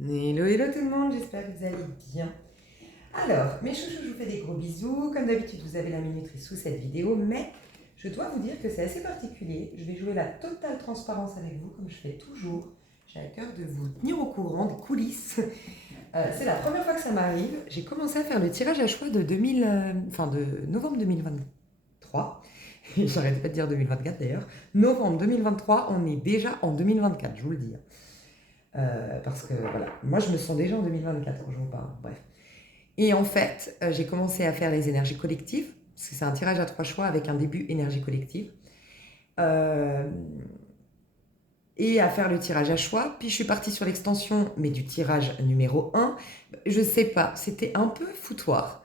Hello, hello tout le monde, j'espère que vous allez bien. Alors, mes chouchous, je vous fais des gros bisous. Comme d'habitude, vous avez la minuterie sous cette vidéo, mais je dois vous dire que c'est assez particulier. Je vais jouer la totale transparence avec vous, comme je fais toujours. J'ai à cœur de vous tenir au courant des coulisses. C'est la première fois que ça m'arrive. J'ai commencé à faire le tirage à choix de novembre 2023. J'arrête pas de dire 2024 d'ailleurs. Novembre 2023, on est déjà en 2024, je vous le dis. Parce que voilà, moi je me sens déjà en 2024 quand je vous parle. Bref. Et en fait, j'ai commencé à faire les énergies collectives, parce que c'est un tirage à 3 choix avec un début énergie collective, euh, et à faire le tirage à choix. Puis je suis partie sur l'extension, mais du tirage numéro 1. Je sais pas, c'était un peu foutoir.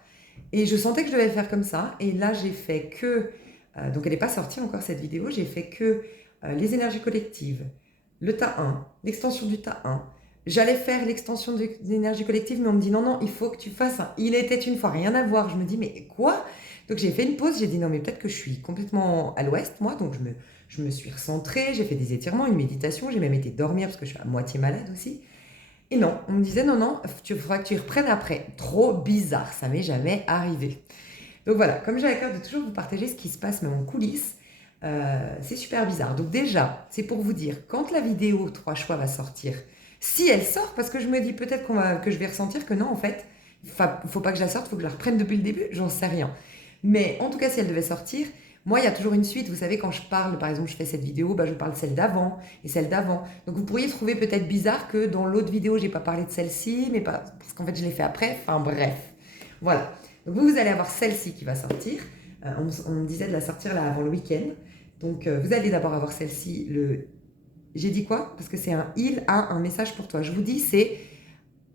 Et je sentais que je devais le faire comme ça. Et là, j'ai fait que. Donc elle n'est pas sortie encore cette vidéo, j'ai fait que les énergies collectives, le tas 1, l'extension du tas 1. J'allais faire l'extension de l'énergie collective, mais on me dit non, non, il faut que tu fasses un Il était une fois, rien à voir. Je me dis, mais quoi? Donc j'ai fait une pause, j'ai dit non, mais peut-être que je suis complètement à l'ouest, moi, donc je me suis recentrée, j'ai fait des étirements, une méditation, j'ai même été dormir parce que je suis à moitié malade aussi. Et non, on me disait non, non, tu faudra que tu reprennes après. Trop bizarre, ça m'est jamais arrivé. Donc voilà, comme j'ai à cœur de toujours vous partager ce qui se passe même en coulisses, c'est super bizarre. Donc déjà, c'est pour vous dire, quand la vidéo 3 choix va sortir, si elle sort, parce que je me dis peut-être que je vais ressentir que non, en fait, faut pas que je la sorte, il faut que je la reprenne depuis le début, j'en sais rien. Mais en tout cas, si elle devait sortir, moi, il y a toujours une suite. Vous savez, quand je parle, par exemple, je fais cette vidéo, bah, je parle de celle d'avant et celle d'avant. Donc vous pourriez trouver peut-être bizarre que dans l'autre vidéo, j'ai pas parlé de celle-ci, mais pas, parce qu'en fait, je l'ai fait après. Enfin bref. Voilà. Donc vous allez avoir celle-ci qui va sortir. On me disait de la sortir là avant le week-end. Donc vous allez d'abord avoir celle-ci. J'ai dit quoi? Parce que c'est un il a un message pour toi. Je vous dis, c'est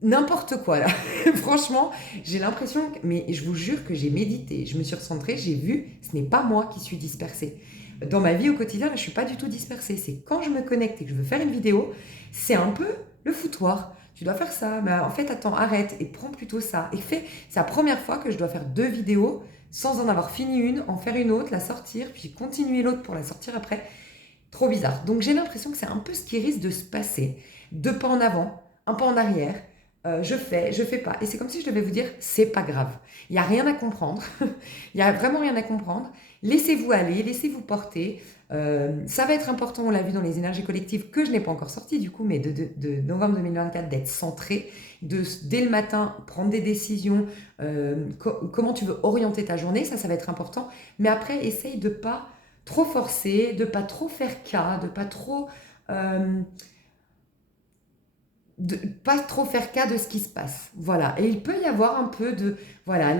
n'importe quoi là. Franchement, j'ai l'impression, mais je vous jure que j'ai médité, je me suis recentrée, j'ai vu, ce n'est pas moi qui suis dispersée. Dans ma vie au quotidien, là, je suis pas du tout dispersée. C'est quand je me connecte et que je veux faire une vidéo, c'est un peu le foutoir. Tu dois faire ça, mais en fait, attends, arrête et prends plutôt ça. Et fais, c'est la première fois que je dois faire 2 vidéos sans en avoir fini une, en faire une autre, la sortir, puis continuer l'autre pour la sortir après. Trop bizarre. Donc j'ai l'impression que c'est un peu ce qui risque de se passer. 2 pas en avant, un pas en arrière. Je fais pas. Et c'est comme si je devais vous dire, c'est pas grave. Il n'y a rien à comprendre. Il n'y a vraiment rien à comprendre. Laissez-vous aller, laissez-vous porter. Ça va être important, on l'a vu dans les énergies collectives, que je n'ai pas encore sorti du coup, mais de novembre 2024, d'être centré, dès le matin, prendre des décisions, comment tu veux orienter ta journée, ça va être important. Mais après, essaye de pas trop forcer, de pas trop faire cas, de pas trop... euh, de pas trop faire cas de ce qui se passe. Voilà. Et il peut y avoir un peu de, voilà,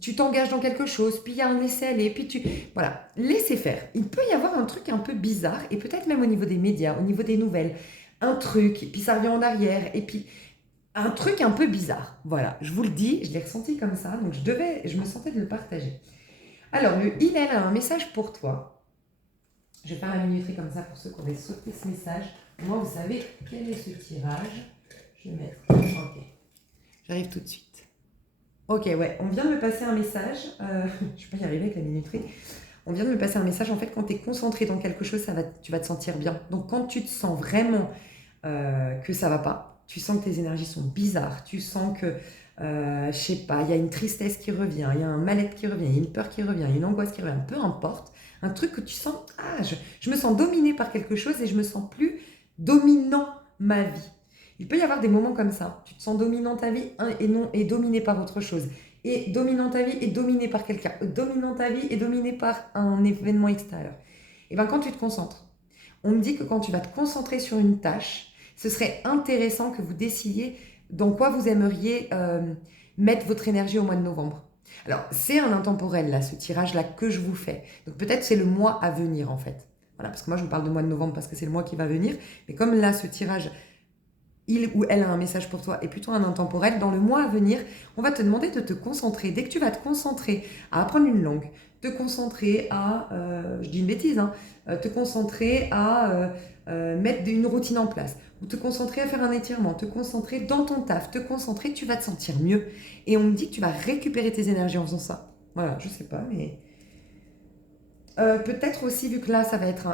tu t'engages dans quelque chose, puis il y a un laisser-aller, puis tu, voilà, laissez faire. Il peut y avoir un truc un peu bizarre, et peut-être même au niveau des médias, au niveau des nouvelles, un truc, et puis ça revient en arrière, et puis un truc un peu bizarre. Voilà, je vous le dis, je l'ai ressenti comme ça, donc je me sentais de le partager. Alors, le Hillel a un message pour toi. Je vais faire la minuterie comme ça pour ceux qui auraient sauté ce message. Moi, vous savez quel est ce tirage. Je vais mettre. Ok. J'arrive tout de suite. Ok, ouais, on vient de me passer un message. Je ne vais pas y arriver avec la minuterie. On vient de me passer un message. En fait, quand tu es concentré dans quelque chose, tu vas te sentir bien. Donc, quand tu te sens vraiment que ça va pas, tu sens que tes énergies sont bizarres, tu sens que, je sais pas, il y a une tristesse qui revient, il y a un mal-être qui revient, il y a une peur qui revient, il y a une angoisse qui revient, peu importe, un truc que tu sens, je me sens dominée par quelque chose et je me sens plus dominant ma vie. Il peut y avoir des moments comme ça, tu te sens dominant ta vie et non et dominé par autre chose. Et dominant ta vie et dominé par quelqu'un. Dominant ta vie et dominé par un événement extérieur. Et bien quand tu te concentres, on me dit que quand tu vas te concentrer sur une tâche, ce serait intéressant que vous décidiez dans quoi vous aimeriez mettre votre énergie au mois de novembre. Alors, c'est un intemporel, là, ce tirage-là que je vous fais. Donc, peut-être c'est le mois à venir, en fait. Voilà, parce que moi, je vous parle de mois de novembre parce que c'est le mois qui va venir. Mais comme là, ce tirage, il ou elle a un message pour toi et plutôt un intemporel, dans le mois à venir, on va te demander de te concentrer. Dès que tu vas te concentrer à apprendre une langue, te concentrer à, je dis une bêtise, hein, te concentrer à mettre une routine en place, ou te concentrer à faire un étirement, te concentrer dans ton taf, te concentrer, tu vas te sentir mieux. Et on me dit que tu vas récupérer tes énergies en faisant ça. Voilà, je sais pas, mais peut-être aussi, vu que là, ça va être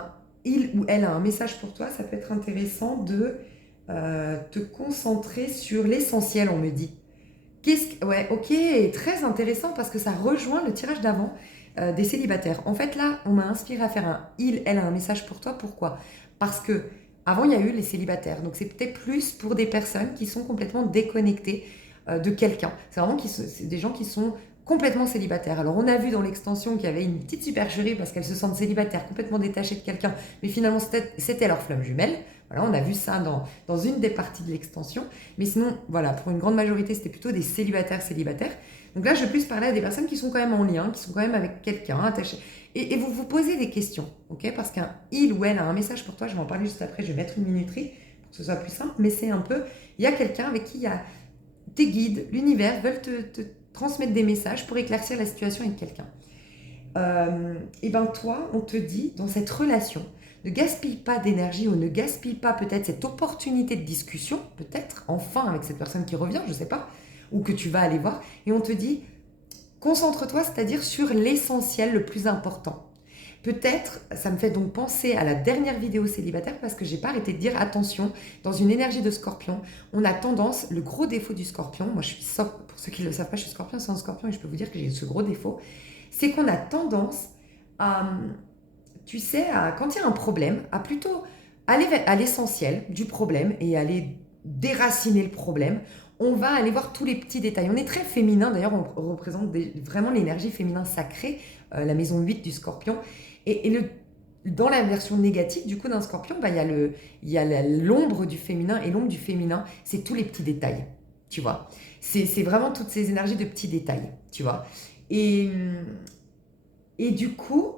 il ou elle a un message pour toi, ça peut être intéressant de te concentrer sur l'essentiel, on me dit. Ouais, ok, très intéressant parce que ça rejoint le tirage d'avant des célibataires. En fait, là, on m'a inspiré à faire un il, elle a un message pour toi. Pourquoi? Parce que avant, il y a eu les célibataires. Donc, c'est peut-être plus pour des personnes qui sont complètement déconnectées de quelqu'un. C'est vraiment c'est des gens qui sont complètement célibataires. Alors, on a vu dans l'extension qu'il y avait une petite supercherie parce qu'elles se sentent célibataires, complètement détachées de quelqu'un, mais finalement, c'était leur flamme jumelle. Voilà, on a vu ça dans une des parties de l'extension. Mais sinon, voilà, pour une grande majorité, c'était plutôt des célibataires. Donc là, je vais plus parler à des personnes qui sont quand même en lien, qui sont quand même avec quelqu'un, attachées. Et vous vous posez des questions, ok? Parce qu'un il ou elle a un message pour toi, je vais en parler juste après, je vais mettre une minuterie pour que ce soit plus simple, mais c'est un peu, il y a quelqu'un avec qui il y a tes guides, l'univers veulent te transmettre des messages pour éclaircir la situation avec quelqu'un. Et ben toi, on te dit, dans cette relation, ne gaspille pas d'énergie ou ne gaspille pas peut-être cette opportunité de discussion, peut-être, enfin, avec cette personne qui revient, je ne sais pas, ou que tu vas aller voir, et on te dit, concentre-toi, c'est-à-dire sur l'essentiel, le plus important. Peut-être, ça me fait donc penser à la dernière vidéo célibataire parce que j'ai pas arrêté de dire attention, dans une énergie de scorpion, on a tendance, le gros défaut du scorpion, moi je suis, pour ceux qui ne le savent pas, je suis scorpion, c'est un scorpion et je peux vous dire que j'ai ce gros défaut, c'est qu'on a tendance à, tu sais, quand il y a un problème, à plutôt aller à l'essentiel du problème et aller déraciner le problème. On va aller voir tous les petits détails. On est très féminin, d'ailleurs, on représente vraiment l'énergie féminin sacrée, la maison 8 du scorpion. Et dans la version négative, du coup, d'un scorpion, bah, il y a l'ombre du féminin, et l'ombre du féminin, c'est tous les petits détails, tu vois. C'est vraiment toutes ces énergies de petits détails, tu vois. Et du coup,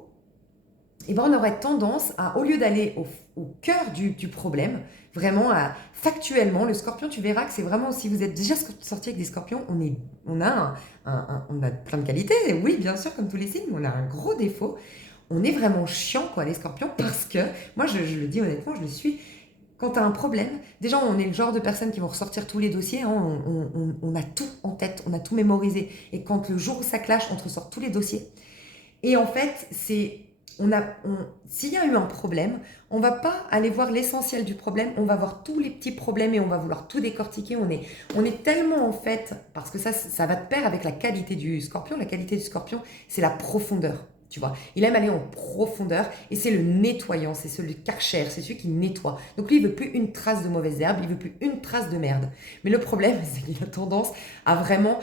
eh ben on aurait tendance à, au lieu d'aller au cœur du problème, vraiment factuellement, le scorpion, tu verras que c'est vraiment, si vous êtes déjà sorti avec des scorpions, on a plein de qualités, oui, bien sûr, comme tous les signes, mais on a un gros défaut. On est vraiment chiant, quoi, les scorpions, parce que, moi, je le dis honnêtement, je le suis, quand tu as un problème, déjà, on est le genre de personnes qui vont ressortir tous les dossiers, hein, on a tout en tête, on a tout mémorisé, et quand le jour où ça clash, on te ressort tous les dossiers. Et en fait, s'il y a eu un problème, on ne va pas aller voir l'essentiel du problème, on va voir tous les petits problèmes et on va vouloir tout décortiquer. On est tellement en fait, parce que ça va de pair avec la qualité du scorpion. La qualité du scorpion, c'est la profondeur, tu vois. Il aime aller en profondeur et c'est le nettoyant, c'est celui de Karcher, c'est celui qui nettoie. Donc lui, il veut plus une trace de mauvaise herbe, il veut plus une trace de merde. Mais le problème, c'est qu'il a tendance à vraiment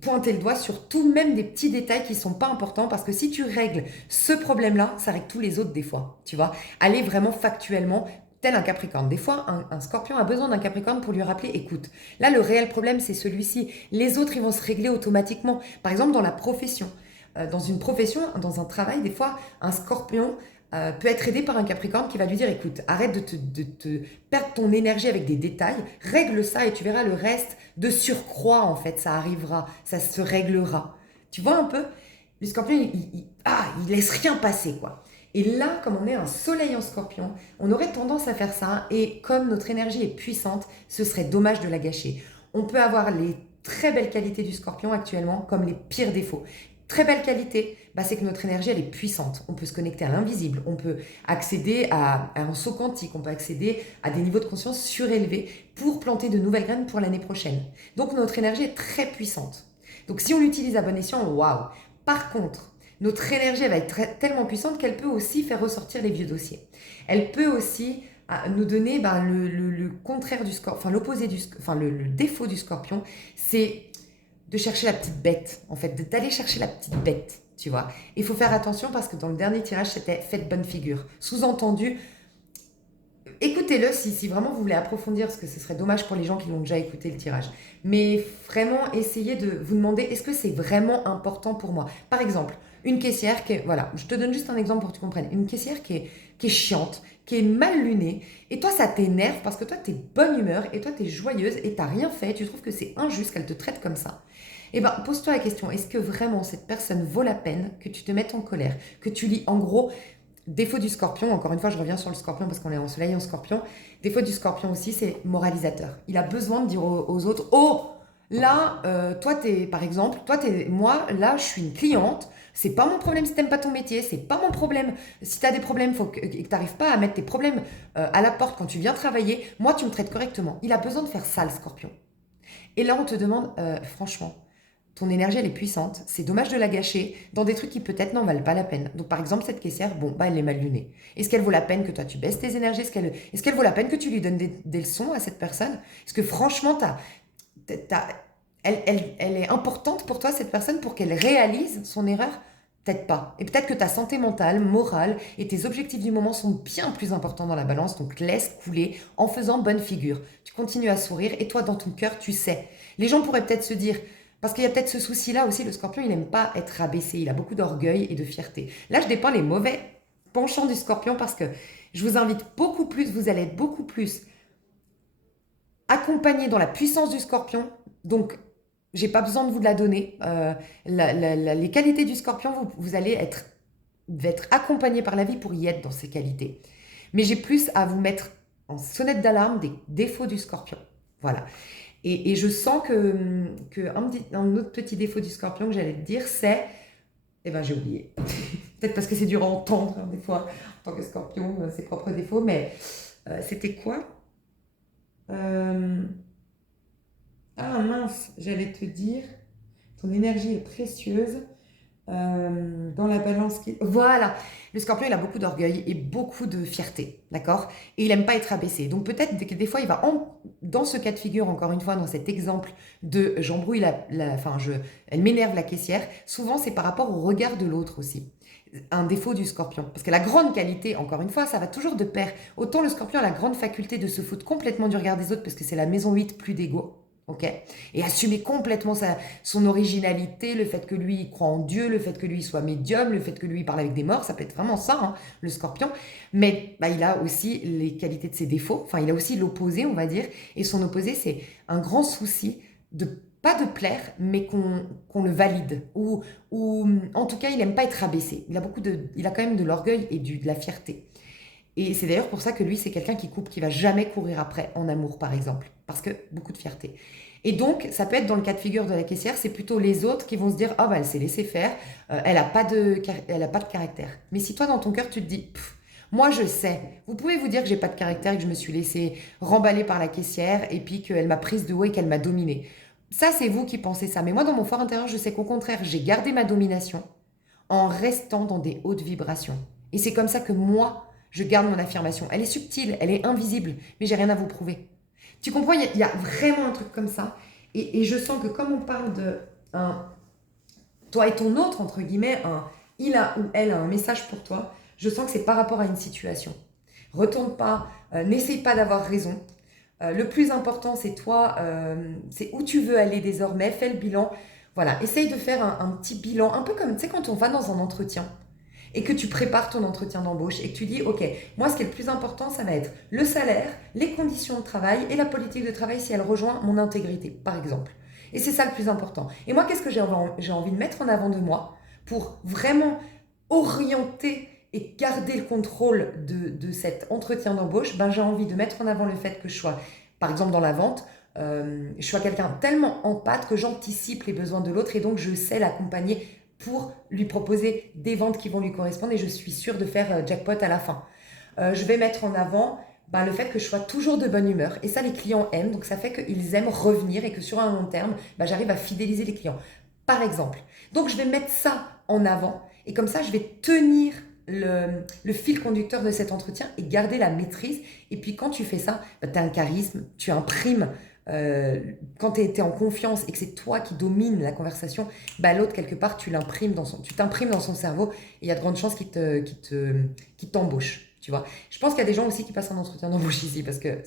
pointer le doigt sur tout, même des petits détails qui sont pas importants, parce que si tu règles ce problème-là, ça règle tous les autres des fois, tu vois. Aller vraiment factuellement, tel un Capricorne. Des fois, un Scorpion a besoin d'un Capricorne pour lui rappeler, écoute, là, le réel problème, c'est celui-ci. Les autres, ils vont se régler automatiquement. Par exemple, dans la profession. Dans une profession, dans un travail, des fois, un Scorpion peut être aidé par un Capricorne qui va lui dire, écoute, arrête de te perdre ton énergie avec des détails, règle ça et tu verras le reste de surcroît, en fait, ça arrivera, ça se réglera. Tu vois un peu? Le Scorpion, il laisse rien passer, quoi. Et là, comme on est un soleil en Scorpion, on aurait tendance à faire ça, et comme notre énergie est puissante, ce serait dommage de la gâcher. On peut avoir les très belles qualités du Scorpion actuellement, comme les pires défauts. Très belle qualité, bah c'est que notre énergie, elle est puissante. On peut se connecter à l'invisible, on peut accéder à un saut quantique, on peut accéder à des niveaux de conscience surélevés pour planter de nouvelles graines pour l'année prochaine. Donc notre énergie est très puissante. Donc si on l'utilise à bon escient, waouh. Par contre, notre énergie, elle va être tellement puissante qu'elle peut aussi faire ressortir les vieux dossiers. Elle peut aussi nous donner le contraire du scorpion, enfin l'opposé le défaut du scorpion, c'est de chercher la petite bête, en fait, d'aller chercher la petite bête, tu vois. Il faut faire attention parce que dans le dernier tirage, c'était faites bonne figure. Sous-entendu, écoutez-le si vraiment vous voulez approfondir, parce que ce serait dommage pour les gens qui l'ont déjà écouté le tirage. Mais vraiment, essayez de vous demander, est-ce que c'est vraiment important pour moi? Par exemple, une caissière qui est, voilà, je te donne juste un exemple pour que tu comprennes. Une caissière qui est chiante, qui est mal lunée, et toi ça t'énerve parce que toi t'es bonne humeur, et toi t'es joyeuse, et t'as rien fait, tu trouves que c'est injuste qu'elle te traite comme ça. Eh bien, pose-toi la question, est-ce que vraiment cette personne vaut la peine que tu te mettes en colère, que tu lis, en gros, défaut du scorpion, encore une fois, je reviens sur le scorpion parce qu'on est en soleil en scorpion, défaut du scorpion aussi, c'est moralisateur. Il a besoin de dire aux autres, oh, Là, par exemple, moi, là, je suis une cliente. C'est pas mon problème si t'aimes pas ton métier, c'est pas mon problème. Si t'as des problèmes et que t'arrives pas à mettre tes problèmes à la porte quand tu viens travailler, moi, tu me traites correctement. Il a besoin de faire ça, le scorpion. Et là, on te demande, franchement, ton énergie, elle est puissante. C'est dommage de la gâcher dans des trucs qui peut-être n'en valent pas la peine. Donc, par exemple, cette caissière, bon, bah, elle est mal lunée. Est-ce qu'elle vaut la peine que toi, tu baisses tes énergies? Est-ce qu'elle vaut la peine que tu lui donnes des leçons à cette personne? Est-ce que franchement, elle est importante pour toi, cette personne, pour qu'elle réalise son erreur? Peut-être pas. Et peut-être que ta santé mentale, morale et tes objectifs du moment sont bien plus importants dans la balance. Donc laisse couler en faisant bonne figure. Tu continues à sourire et toi, dans ton cœur, tu sais. Les gens pourraient peut-être se dire, parce qu'il y a peut-être ce souci-là aussi, le scorpion, il n'aime pas être rabaissé. Il a beaucoup d'orgueil et de fierté. Là, je dépeins les mauvais penchants du scorpion parce que je vous invite beaucoup plus, vous allez être beaucoup plus accompagné dans la puissance du scorpion. Donc, j'ai pas besoin de vous de la donner. Les qualités du scorpion, vous allez être accompagné par la vie pour y être dans ces qualités. Mais j'ai plus à vous mettre en sonnette d'alarme des défauts du scorpion. Voilà. Et je sens un autre petit défaut du scorpion que j'allais te dire, c'est... Eh ben, j'ai oublié. Peut-être parce que c'est dur à entendre, hein, des fois, en tant que scorpion, ses propres défauts. Mais c'était quoi? Euh, Ah mince, j'allais te dire, ton énergie est précieuse dans la balance qui... Voilà, le scorpion, il a beaucoup d'orgueil et beaucoup de fierté, d'accord? Et il aime pas être abaissé. Donc peut-être que des fois, il va, dans ce cas de figure, encore une fois, dans cet exemple de j'embrouille elle m'énerve la caissière, souvent c'est par rapport au regard de l'autre aussi. Un défaut du scorpion. Parce que la grande qualité, encore une fois, ça va toujours de pair. Autant le scorpion a la grande faculté de se foutre complètement du regard des autres parce que c'est la maison 8 plus d'ego. Okay, et assumer complètement son originalité, le fait que lui il croit en Dieu, le fait que lui soit médium, le fait que lui parle avec des morts, ça peut être vraiment ça, hein, le scorpion. Mais bah, il a aussi les qualités de ses défauts, enfin il a aussi l'opposé, on va dire, et son opposé c'est un grand souci de pas de plaire, mais qu'on le valide, ou en tout cas il aime pas être abaissé. Il a quand même de l'orgueil et de la fierté. Et c'est d'ailleurs pour ça que lui, c'est quelqu'un qui va jamais courir après en amour, par exemple. Parce que beaucoup de fierté. Et donc, ça peut être dans le cas de figure de la caissière, c'est plutôt les autres qui vont se dire, ah bah elle s'est laissée faire, elle a pas de caractère. Mais si toi, dans ton cœur, tu te dis, moi je sais, vous pouvez vous dire que j'ai pas de caractère et que je me suis laissée remballer par la caissière et puis qu'elle m'a prise de haut et qu'elle m'a dominée. Ça, c'est vous qui pensez ça. Mais moi, dans mon fort intérieur, je sais qu'au contraire, j'ai gardé ma domination en restant dans des hautes vibrations. Et c'est comme ça que moi, je garde mon affirmation. Elle est subtile, elle est invisible, mais j'ai rien à vous prouver. Tu comprends, il y a vraiment un truc comme ça. Et je sens que comme on parle de toi et ton autre, entre guillemets, il a ou elle a un message pour toi, je sens que c'est par rapport à une situation. Retourne pas, n'essaye pas d'avoir raison. Le plus important, c'est toi, c'est où tu veux aller désormais, fais le bilan. Voilà, essaye de faire un petit bilan, un peu comme, tu sais, quand on va dans un entretien et que tu prépares ton entretien d'embauche et que tu dis, ok, moi ce qui est le plus important, ça va être le salaire, les conditions de travail et la politique de travail si elle rejoint mon intégrité, par exemple. Et c'est ça le plus important. Et moi, qu'est-ce que j'ai envie de mettre en avant de moi pour vraiment orienter et garder le contrôle de cet entretien d'embauche? J'ai envie de mettre en avant le fait que je sois, par exemple dans la vente, je sois quelqu'un tellement empathe que j'anticipe les besoins de l'autre et donc je sais l'accompagner pour lui proposer des ventes qui vont lui correspondre et je suis sûre de faire jackpot à la fin. Je vais mettre en avant le fait que je sois toujours de bonne humeur et ça les clients aiment, donc ça fait qu'ils aiment revenir et que sur un long terme, j'arrive à fidéliser les clients, par exemple. Donc je vais mettre ça en avant et comme ça je vais tenir le fil conducteur de cet entretien et garder la maîtrise. Et puis quand tu fais ça, tu as un charisme, tu imprimes. Quand tu es en confiance et que c'est toi qui domine la conversation, l'autre, quelque part, tu t'imprimes dans son cerveau et il y a de grandes chances qu'il t'embauche. Tu vois. Je pense qu'il y a des gens aussi qui passent un entretien d'embauche ici parce que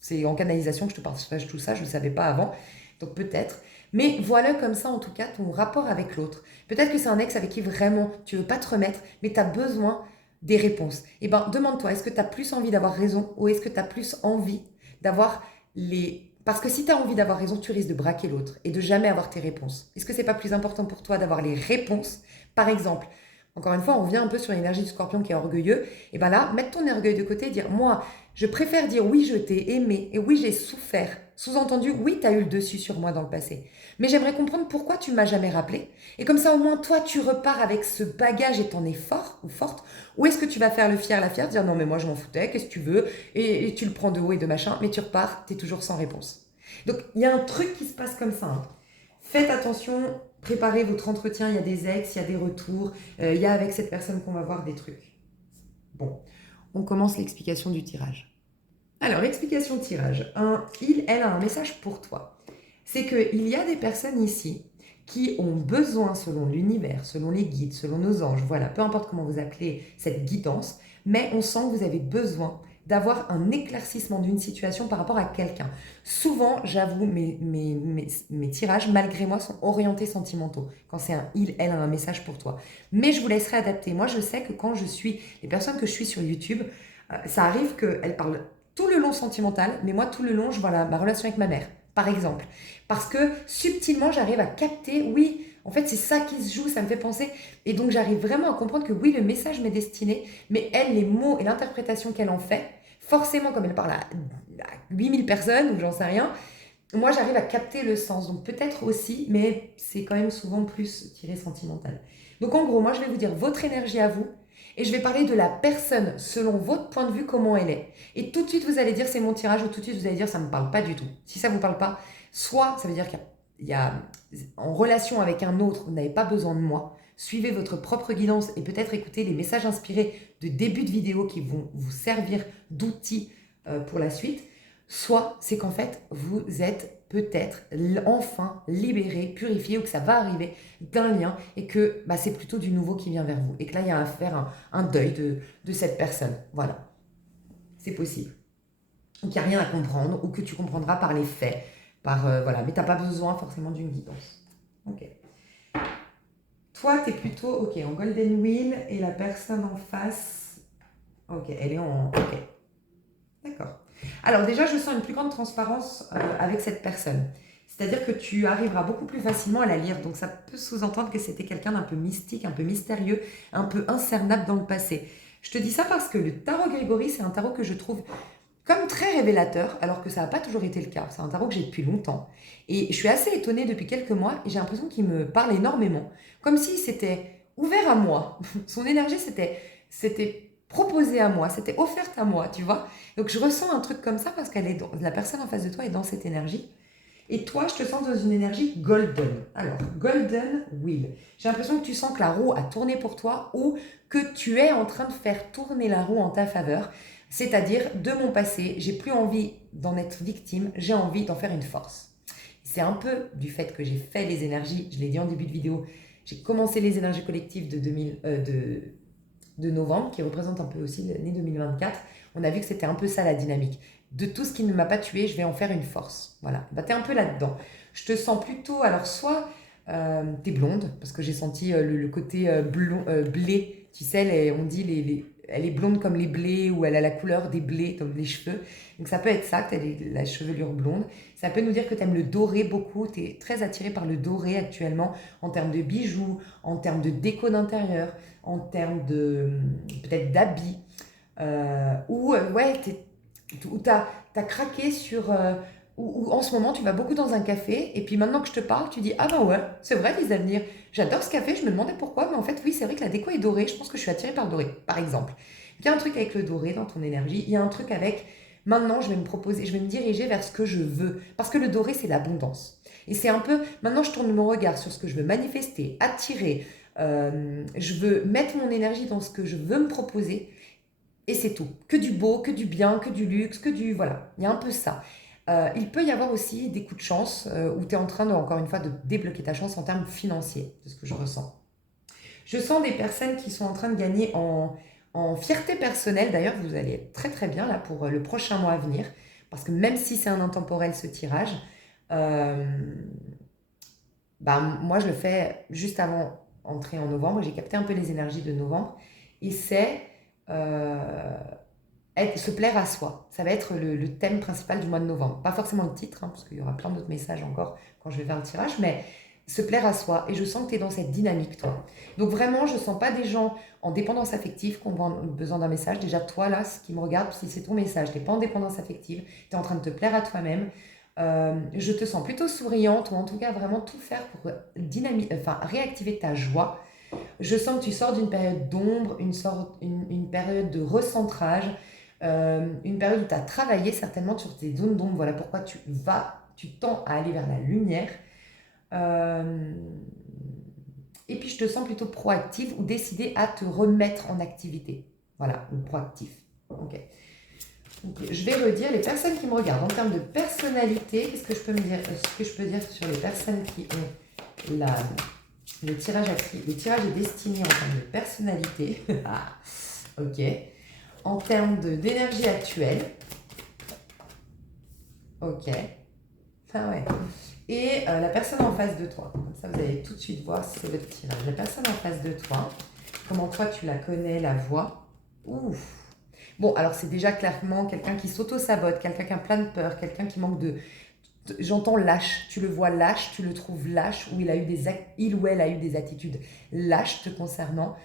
c'est en canalisation que je te partage tout ça, je ne le savais pas avant. Donc peut-être. Mais voilà comme ça, en tout cas, ton rapport avec l'autre. Peut-être que c'est un ex avec qui vraiment tu ne veux pas te remettre, mais tu as besoin des réponses. Eh bien, demande-toi, est-ce que tu as plus envie d'avoir raison ou est-ce que tu as plus envie d'avoir les... Parce que si tu as envie d'avoir raison, tu risques de braquer l'autre et de jamais avoir tes réponses. Est-ce que c'est pas plus important pour toi d'avoir les réponses? Par exemple, encore une fois, on revient un peu sur l'énergie du scorpion qui est orgueilleux. Et bien là, mettre ton orgueil de côté et dire, moi, Je préfère dire oui, je t'ai aimé et oui, j'ai souffert. Sous-entendu, oui, tu as eu le dessus sur moi dans le passé. Mais j'aimerais comprendre pourquoi tu ne m'as jamais rappelé. Et comme ça, au moins, toi, tu repars avec ce bagage et t'en es fort ou forte. Ou est-ce que tu vas faire le fier, la fière, dire non, mais moi, je m'en foutais, qu'est-ce que tu veux et tu le prends de haut et de machin, mais tu repars, tu es toujours sans réponse. Donc, il y a un truc qui se passe comme ça. Hein. Faites attention, préparez votre entretien, il y a des ex, il y a des retours, il y a avec cette personne qu'on va voir des trucs. Bon, on commence l'explication du tirage. Alors, l'explication de tirage. Elle a un message pour toi. C'est qu'il y a des personnes ici qui ont besoin, selon l'univers, selon les guides, selon nos anges, voilà, peu importe comment vous appelez cette guidance, mais on sent que vous avez besoin d'avoir un éclaircissement d'une situation par rapport à quelqu'un. Souvent, j'avoue, mes tirages, malgré moi, sont orientés sentimentaux. Quand c'est elle a un message pour toi. Mais je vous laisserai adapter. Moi, je sais que quand je suis, les personnes que je suis sur YouTube, ça arrive qu'elles parlent tout le long sentimental, mais moi, tout le long, je vois ma relation avec ma mère, par exemple. Parce que subtilement, j'arrive à capter, oui, en fait, c'est ça qui se joue, ça me fait penser. Et donc, j'arrive vraiment à comprendre que oui, le message m'est destiné, mais elle, les mots et l'interprétation qu'elle en fait, forcément, comme elle parle à 8000 personnes, ou j'en sais rien, moi, j'arrive à capter le sens. Donc, peut-être aussi, mais c'est quand même souvent plus tiré sentimental. Donc, en gros, moi, je vais vous dire votre énergie à vous, et je vais parler de la personne selon votre point de vue, comment elle est. Et tout de suite, vous allez dire c'est mon tirage, ou tout de suite, vous allez dire ça ne me parle pas du tout. Si ça ne vous parle pas, soit ça veut dire qu'il y a en relation avec un autre, vous n'avez pas besoin de moi. Suivez votre propre guidance et peut-être écoutez les messages inspirés de début de vidéo qui vont vous servir d'outils pour la suite. Soit c'est qu'en fait, vous êtes peut-être enfin libéré, purifié, ou que ça va arriver d'un lien et que c'est plutôt du nouveau qui vient vers vous. Et que là, il y a à faire un deuil de cette personne. Voilà, c'est possible. Ou qu'il n'y a rien à comprendre, ou que tu comprendras par les faits. Voilà. Mais tu n'as pas besoin forcément d'une guidance. Ok. Toi, tu es plutôt en Golden Wheel et la personne en face, elle est en... Ok, d'accord. Alors déjà, je sens une plus grande transparence avec cette personne. C'est-à-dire que tu arriveras beaucoup plus facilement à la lire. Donc ça peut sous-entendre que c'était quelqu'un d'un peu mystique, un peu mystérieux, un peu incernable dans le passé. Je te dis ça parce que le tarot Grégory, c'est un tarot que je trouve comme très révélateur, alors que ça n'a pas toujours été le cas. C'est un tarot que j'ai depuis longtemps. Et je suis assez étonnée depuis quelques mois et j'ai l'impression qu'il me parle énormément. Comme si c'était ouvert à moi. Son énergie, c'était proposé à moi, c'était offerte à moi, tu vois. Donc je ressens un truc comme ça parce la personne en face de toi est dans cette énergie. Et toi, je te sens dans une énergie golden. Alors, golden wheel. J'ai l'impression que tu sens que la roue a tourné pour toi ou que tu es en train de faire tourner la roue en ta faveur. C'est-à-dire, de mon passé, j'ai plus envie d'en être victime, j'ai envie d'en faire une force. C'est un peu du fait que j'ai fait les énergies, je l'ai dit en début de vidéo, j'ai commencé les énergies collectives de novembre, qui représente un peu aussi l'année 2024. On a vu que c'était un peu ça la dynamique. De tout ce qui ne m'a pas tué, je vais en faire une force. Voilà, t'es un peu là-dedans. Je te sens plutôt, alors soit t'es blonde, parce que j'ai senti le côté blé, tu sais, on dit elle est blonde comme les blés, ou elle a la couleur des blés, comme les cheveux. Donc ça peut être ça, que tu as la chevelure blonde. Ça peut nous dire que tu aimes le doré beaucoup, tu es très attiré par le doré actuellement, en termes de bijoux, en termes de déco d'intérieur, en termes de peut-être d'habits, ou tu as craqué sur... ou en ce moment, tu vas beaucoup dans un café, et puis maintenant que je te parle, tu dis « Ah ben ouais, c'est vrai, les avenirs. J'adore ce café, je me demandais pourquoi, mais en fait, oui, c'est vrai que la déco est dorée, je pense que je suis attirée par le doré, par exemple. » Il y a un truc avec le doré dans ton énergie, il y a un truc avec « Maintenant, je vais me diriger vers ce que je veux. » Parce que le doré, c'est l'abondance. Et c'est un peu, maintenant, je tourne mon regard sur ce que je veux manifester, attirer, je veux mettre mon énergie dans ce que je veux me proposer, et c'est tout. Que du beau, que du bien, que du luxe, que du... Voilà, il y a un peu ça. Il peut y avoir aussi des coups de chance où tu es en train, encore une fois, de débloquer ta chance en termes financiers, c'est ce que je ressens. Je sens des personnes qui sont en train de gagner en fierté personnelle. D'ailleurs, vous allez être très très bien là pour le prochain mois à venir, parce que même si c'est un intemporel ce tirage, euh, moi je le fais juste avant entrer en novembre. J'ai capté un peu les énergies de novembre, et c'est se plaire à soi. Ça va être le thème principal du mois de novembre. Pas forcément le titre, parce qu'il y aura plein d'autres messages encore quand je vais faire le tirage, mais se plaire à soi. Et je sens que tu es dans cette dynamique, toi. Donc vraiment, je ne sens pas des gens en dépendance affective qui ont besoin d'un message. Déjà, toi, là, ce qui me regarde, si c'est ton message, tu n'es pas en dépendance affective, tu es en train de te plaire à toi-même. Je te sens plutôt souriante, ou en tout cas vraiment tout faire pour réactiver ta joie. Je sens que tu sors d'une période d'ombre, une période de recentrage, une période où tu as travaillé certainement sur tes zones d'ombre. Voilà pourquoi tu tends à aller vers la lumière. Et puis je te sens plutôt proactive ou décidée à te remettre en activité. Voilà, ou proactif. Ok. Je vais redire les personnes qui me regardent en termes de personnalité. Qu'est-ce que je peux dire sur les personnes qui ont le tirage est destiné en termes de personnalité. Ok. En termes d'énergie actuelle. Ok. Ah ouais. Et la personne en face de toi. Comme ça, vous allez tout de suite voir si c'est votre tirage. La personne en face de toi, comment toi tu la connais, la vois. Ouf. Bon, alors c'est déjà clairement quelqu'un qui s'auto-sabote, quelqu'un qui a plein de peur, quelqu'un qui manque de... J'entends lâche, tu le vois lâche, tu le trouves lâche, ou il ou elle a eu des attitudes lâches te concernant.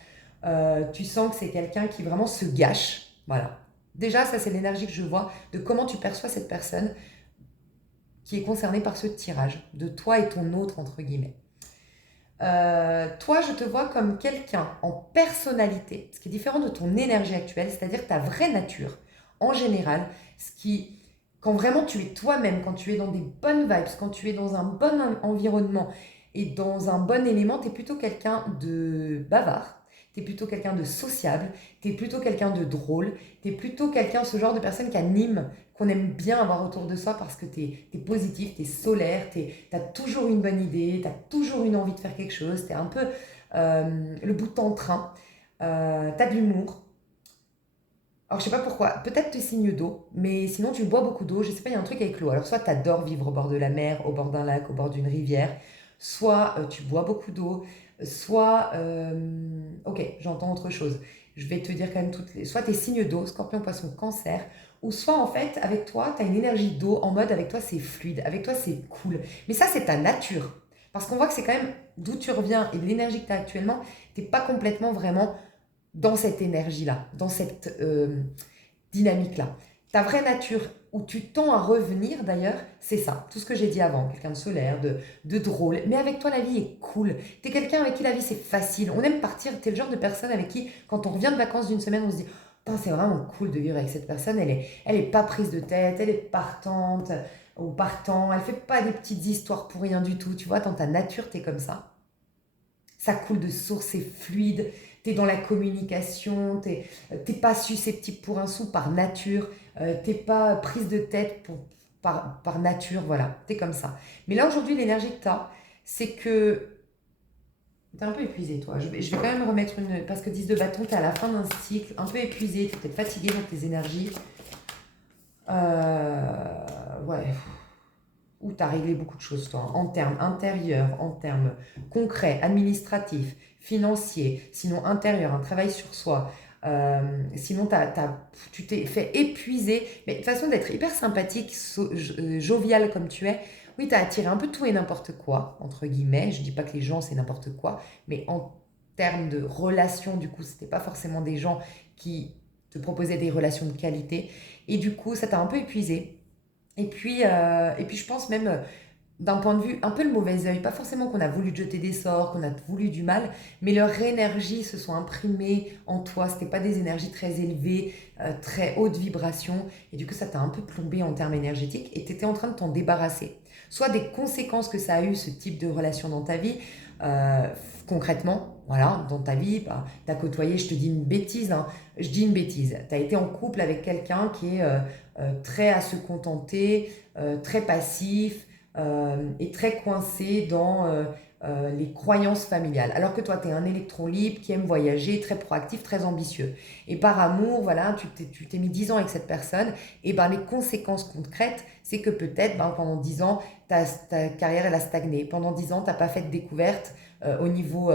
Tu sens que c'est quelqu'un qui vraiment se gâche. Voilà. Déjà, ça c'est l'énergie que je vois de comment tu perçois cette personne qui est concernée par ce tirage, de toi et ton autre, entre guillemets. Toi, je te vois comme quelqu'un en personnalité, ce qui est différent de ton énergie actuelle, c'est-à-dire ta vraie nature, en général, quand vraiment tu es toi-même, quand tu es dans des bonnes vibes, quand tu es dans un bon environnement et dans un bon élément, tu es plutôt quelqu'un de bavard, tu es plutôt quelqu'un de sociable, tu es plutôt quelqu'un de drôle, tu es plutôt quelqu'un, ce genre de personne qui anime, qu'on aime bien avoir autour de soi parce que tu es positif, tu es solaire, tu as toujours une bonne idée, tu as toujours une envie de faire quelque chose, tu es un peu le bout de ton train, tu as de l'humour. Alors je sais pas pourquoi, peut-être tu es signe d'eau, mais sinon tu bois beaucoup d'eau, je sais pas, il y a un truc avec l'eau. Alors soit tu adores vivre au bord de la mer, au bord d'un lac, au bord d'une rivière, soit tu bois beaucoup d'eau, soit... ok, j'entends autre chose. Je vais te dire quand même soit tu es signe d'eau, scorpion, poisson, cancer, ou soit en fait avec toi tu as une énergie d'eau en mode avec toi c'est fluide, avec toi c'est cool. Mais ça c'est ta nature. Parce qu'on voit que c'est quand même d'où tu reviens et de l'énergie que tu as actuellement, tu n'es pas complètement vraiment dans cette énergie-là, dans cette dynamique-là. Ta vraie nature, où tu tends à revenir d'ailleurs, c'est ça, tout ce que j'ai dit avant, quelqu'un de solaire, de drôle, mais avec toi la vie est cool. T'es quelqu'un avec qui la vie c'est facile, on aime partir, t'es le genre de personne avec qui, quand on revient de vacances d'une semaine, on se dit « c'est vraiment cool de vivre avec cette personne, elle est pas prise de tête, elle est partante ou partant, elle fait pas des petites histoires pour rien du tout, tu vois, dans ta nature t'es comme ça. Ça coule de source, c'est fluide, tu es dans la communication, t'es pas susceptible pour un sou par nature, t'es pas prise de tête par nature, voilà, t'es comme ça. Mais là aujourd'hui, l'énergie que t'as, c'est que t'es un peu épuisé, toi. Je vais quand même remettre une... Parce que 10 de bâton, t'es à la fin d'un cycle, un peu épuisé, t'es peut-être fatigué dans tes énergies. Ouais, où tu as réglé beaucoup de choses, toi, en termes intérieurs, en termes concrets, administratifs, financiers, sinon intérieur, un travail sur soi. Sinon, tu t'es fait épuiser. Mais de façon d'être hyper sympathique, jovial comme tu es, oui, tu as attiré un peu tout et n'importe quoi, entre guillemets. Je dis pas que les gens, c'est n'importe quoi, mais en termes de relations, du coup, c'était pas forcément des gens qui te proposaient des relations de qualité. Et du coup, ça t'a un peu épuisé. Et puis je pense même d'un point de vue un peu le mauvais œil, pas forcément qu'on a voulu te jeter des sorts, qu'on a voulu du mal, mais leur énergie se sont imprimées en toi. C'était pas des énergies très élevées, très haute vibration, et du coup ça t'a un peu plombé en termes énergétiques, et tu étais en train de t'en débarrasser. Soit des conséquences que ça a eu ce type de relation dans ta vie, euh, concrètement, voilà, dans ta vie, bah, tu as côtoyé, je te dis une bêtise, hein, je dis une bêtise, tu as été en couple avec quelqu'un qui est très à se contenter, très passif et très coincé dans les croyances familiales. Alors que toi, tu es un électron libre qui aime voyager, très proactif, très ambitieux. Et par amour, voilà, tu t'es mis 10 ans avec cette personne, et ben, les conséquences concrètes, c'est que peut-être pendant 10 ans, ta carrière elle a stagné. Pendant 10 ans, tu n'as pas fait de découverte au niveau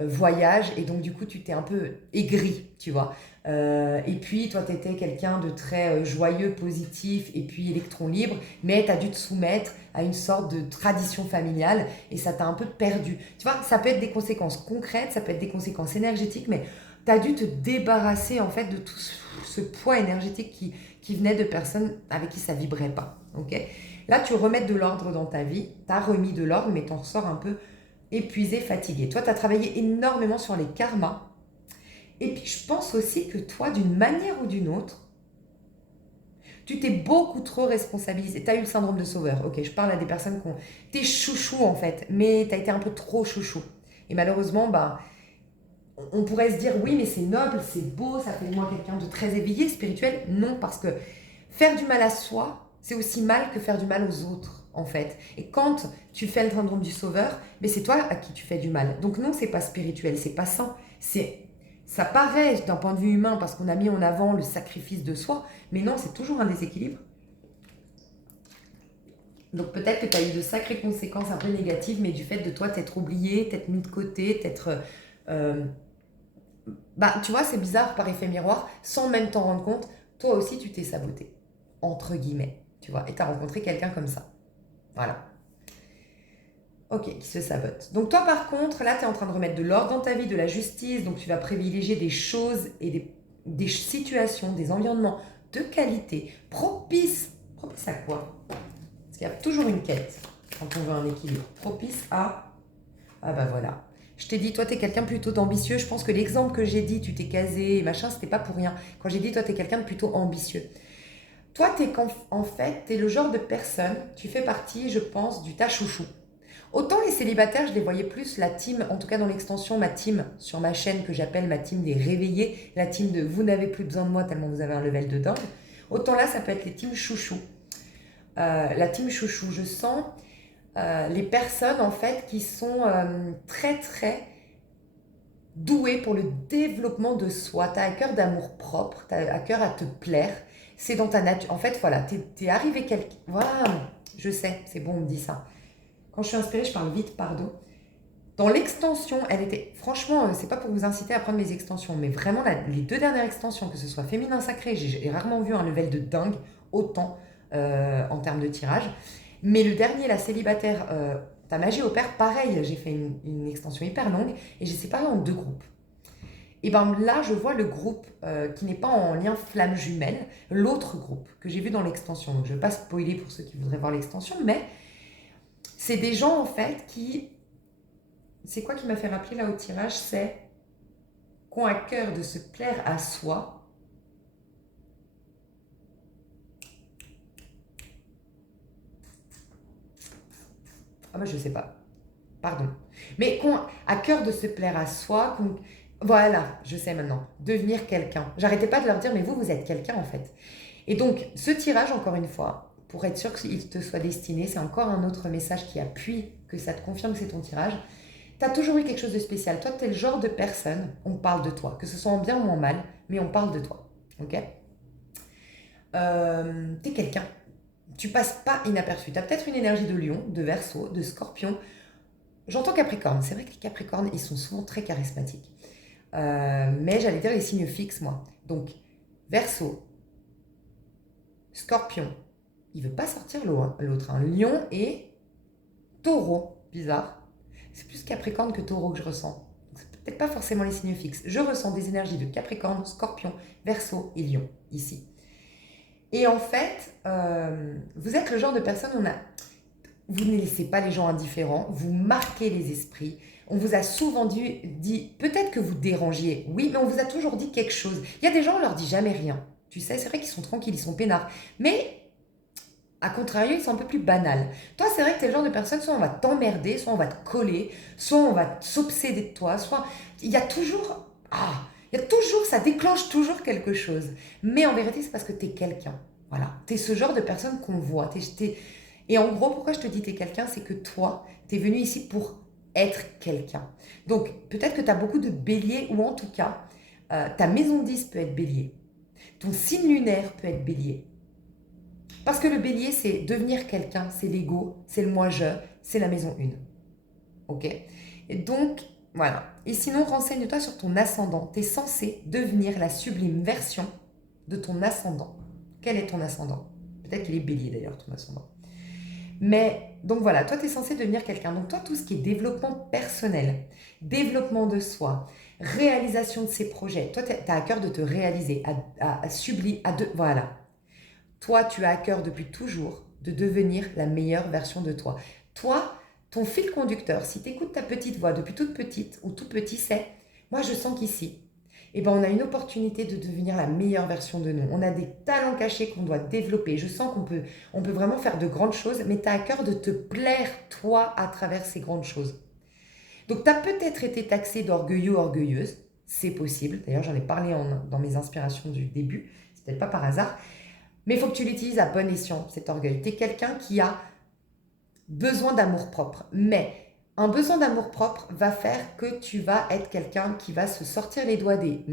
voyage et donc du coup tu t'es un peu aigri, tu vois. Et puis toi tu étais quelqu'un de très joyeux, positif et puis électron libre, mais tu as dû te soumettre à une sorte de tradition familiale et ça t'a un peu perdu. Tu vois, ça peut être des conséquences concrètes, ça peut être des conséquences énergétiques, mais tu as dû te débarrasser en fait de tout ce poids énergétique qui venait de personnes avec qui ça vibrait pas. Ok. Là tu remets de l'ordre dans ta vie, tu as remis de l'ordre mais tu en ressors un peu épuisé, fatigué. Toi, tu as travaillé énormément sur les karmas. Et puis, je pense aussi que toi, d'une manière ou d'une autre, tu t'es beaucoup trop responsabilisé. Tu as eu le syndrome de sauveur. Ok, je parle à des personnes qui ont... T'es chouchou, en fait, mais tu as été un peu trop chouchou. Et malheureusement, bah, on pourrait se dire, oui, mais c'est noble, c'est beau, ça fait de moi quelqu'un de très éveillé, spirituel. Non, parce que faire du mal à soi, c'est aussi mal que faire du mal aux autres, en fait. Et quand tu fais le syndrome du sauveur, mais c'est toi à qui tu fais du mal. Donc non, c'est pas spirituel, c'est pas sain. Ça paraît d'un point de vue humain parce qu'on a mis en avant le sacrifice de soi, mais non, c'est toujours un déséquilibre. Donc peut-être que tu as eu de sacrées conséquences un peu négatives, mais du fait de toi t'être oublié, t'être mis de côté, t'être... euh, bah, tu vois, c'est bizarre par effet miroir, sans même t'en rendre compte, toi aussi tu t'es saboté, entre guillemets, tu vois, et t'as rencontré quelqu'un comme ça. Voilà. Ok, qui se sabote. Donc toi par contre, là tu es en train de remettre de l'ordre dans ta vie, de la justice, donc tu vas privilégier des choses et des situations, des environnements de qualité, propice à quoi? Parce qu'il y a toujours une quête quand on veut un équilibre. Propice à... Ah bah voilà. Je t'ai dit, toi, t'es quelqu'un plutôt d'ambitieux. Je pense que l'exemple que j'ai dit, tu t'es casé, machin, c'était pas pour rien. Quand j'ai dit, toi, t'es quelqu'un de plutôt ambitieux. Toi, en fait, t'es le genre de personne, tu fais partie, je pense, du tas chouchou. Autant les célibataires, je les voyais plus, la team, en tout cas dans l'extension, ma team sur ma chaîne que j'appelle ma team des réveillés, la team de vous n'avez plus besoin de moi tellement vous avez un level de dingue. Autant là, ça peut être les teams chouchou. La team chouchou, je sens les personnes en fait qui sont très très douées pour le développement de soi. Tu as à cœur d'amour propre, tu as à cœur à te plaire. C'est dans ta nature. En fait, voilà, t'es arrivé quelque... Voilà, je sais, c'est bon, on me dit ça. Quand je suis inspirée, je parle vite, pardon. Dans l'extension, elle était... Franchement, c'est pas pour vous inciter à prendre mes extensions, mais vraiment, les deux dernières extensions, que ce soit féminin sacré, j'ai rarement vu un level de dingue autant en termes de tirage. Mais le dernier, la célibataire, ta magie opère, pareil, j'ai fait une extension hyper longue et j'ai séparé en deux groupes. Et bien là, je vois le groupe qui n'est pas en lien flamme jumelle, l'autre groupe que j'ai vu dans l'extension. Donc je ne vais pas spoiler pour ceux qui voudraient voir l'extension, mais c'est des gens en fait qui... C'est quoi qui m'a fait rappeler là au tirage? C'est qu'ont à cœur de se plaire à soi. Ah bah je sais pas, pardon. Mais qu'ont à cœur de se plaire à soi, voilà, je sais maintenant, devenir quelqu'un. J'arrêtais pas de leur dire, mais vous êtes quelqu'un en fait. Et donc, ce tirage, encore une fois, pour être sûr qu'il te soit destiné, c'est encore un autre message qui appuie, que ça te confirme que c'est ton tirage. Tu as toujours eu quelque chose de spécial. Toi, tu es le genre de personne, on parle de toi, que ce soit en bien ou en mal, mais on parle de toi. Ok. Tu es quelqu'un. Tu passes pas inaperçu. Tu as peut-être une énergie de lion, de verseau, de scorpion. J'entends Capricorne. C'est vrai que les Capricornes, ils sont souvent très charismatiques. Mais j'allais dire les signes fixes, moi. Donc, verseau, scorpion. Il veut pas sortir l'autre. Hein. Lion et taureau. Bizarre. C'est plus Capricorne que taureau que je ressens. C'est peut-être pas forcément les signes fixes. Je ressens des énergies de Capricorne, Scorpion, Verseau et Lion, ici. Et en fait, vous êtes le genre de personne, vous ne laissez pas les gens indifférents, vous marquez les esprits. On vous a souvent dit peut-être que vous dérangiez, oui, mais on vous a toujours dit quelque chose. Il y a des gens, on leur dit jamais rien. Tu sais, c'est vrai qu'ils sont tranquilles, ils sont peinards. Mais à contrario, ils sont un peu plus banals. Toi, c'est vrai que tu es le genre de personne, soit on va t'emmerder, soit on va te coller, soit on va s'obséder de toi, soit... Il y a toujours... ça déclenche toujours quelque chose. Mais en vérité, c'est parce que tu es quelqu'un. Voilà. Tu es ce genre de personne qu'on voit. Et en gros, pourquoi je te dis tu es quelqu'un, c'est que toi, tu es venu ici pour être quelqu'un. Donc, peut-être que tu as beaucoup de béliers, ou en tout cas, ta maison 10 peut être bélier. Ton signe lunaire peut être bélier. Parce que le bélier, c'est devenir quelqu'un, c'est l'ego, c'est le moi-je, c'est la maison 1. Ok. Et donc, Voilà. Et sinon, renseigne-toi sur ton ascendant. Tu es censé devenir la sublime version de ton ascendant. Quel est ton ascendant? Peut-être qu'il est bélier d'ailleurs, ton ascendant. Mais, donc voilà, toi, tu es censé devenir quelqu'un. Donc toi, tout ce qui est développement personnel, développement de soi, réalisation de ses projets, toi, tu as à cœur de te réaliser, voilà. Toi, tu as à cœur depuis toujours de devenir la meilleure version de toi. Toi, ton fil conducteur, si tu écoutes ta petite voix depuis toute petite ou tout petit, c'est moi je sens qu'ici, eh ben, on a une opportunité de devenir la meilleure version de nous. On a des talents cachés qu'on doit développer. Je sens on peut vraiment faire de grandes choses, mais tu as à cœur de te plaire, toi, à travers ces grandes choses. Donc, tu as peut-être été taxé d'orgueilleux, orgueilleuse. C'est possible. D'ailleurs, j'en ai parlé dans mes inspirations du début. C'est peut-être pas par hasard. Mais il faut que tu l'utilises à bon escient, cet orgueil. Tu es quelqu'un qui a besoin d'amour-propre. Mais un besoin d'amour-propre va faire que tu vas être quelqu'un qui va se sortir les doigts des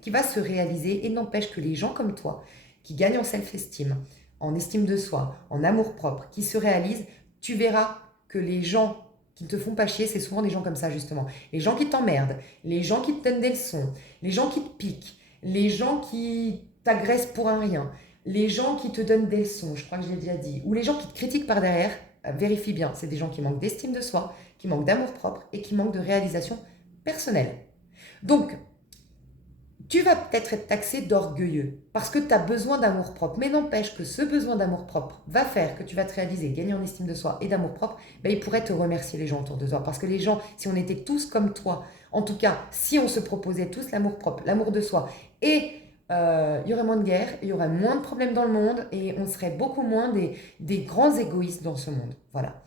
qui va se réaliser. Et n'empêche que les gens comme toi, qui gagnent en self-esteem, en estime de soi, en amour-propre, qui se réalisent, tu verras que les gens qui ne te font pas chier, c'est souvent des gens comme ça justement. Les gens qui t'emmerdent, les gens qui te donnent des leçons, les gens qui te piquent, les gens qui t'agressent pour un rien, les gens qui te donnent des leçons, je crois que je l'ai déjà dit, ou les gens qui te critiquent par derrière, vérifie bien, c'est des gens qui manquent d'estime de soi, qui manquent d'amour-propre et qui manquent de réalisation personnelle. Donc, tu vas peut-être être taxé d'orgueilleux parce que tu as besoin d'amour-propre, mais n'empêche que ce besoin d'amour-propre va faire que tu vas te réaliser, gagner en estime de soi et d'amour-propre, ben, ils pourraient te remercier les gens autour de toi. Parce que les gens, si on était tous comme toi, en tout cas, si on se proposait tous l'amour-propre, l'amour de soi, et il y aurait moins de guerres, il y aurait moins de problèmes dans le monde, et on serait beaucoup moins des grands égoïstes dans ce monde. Voilà.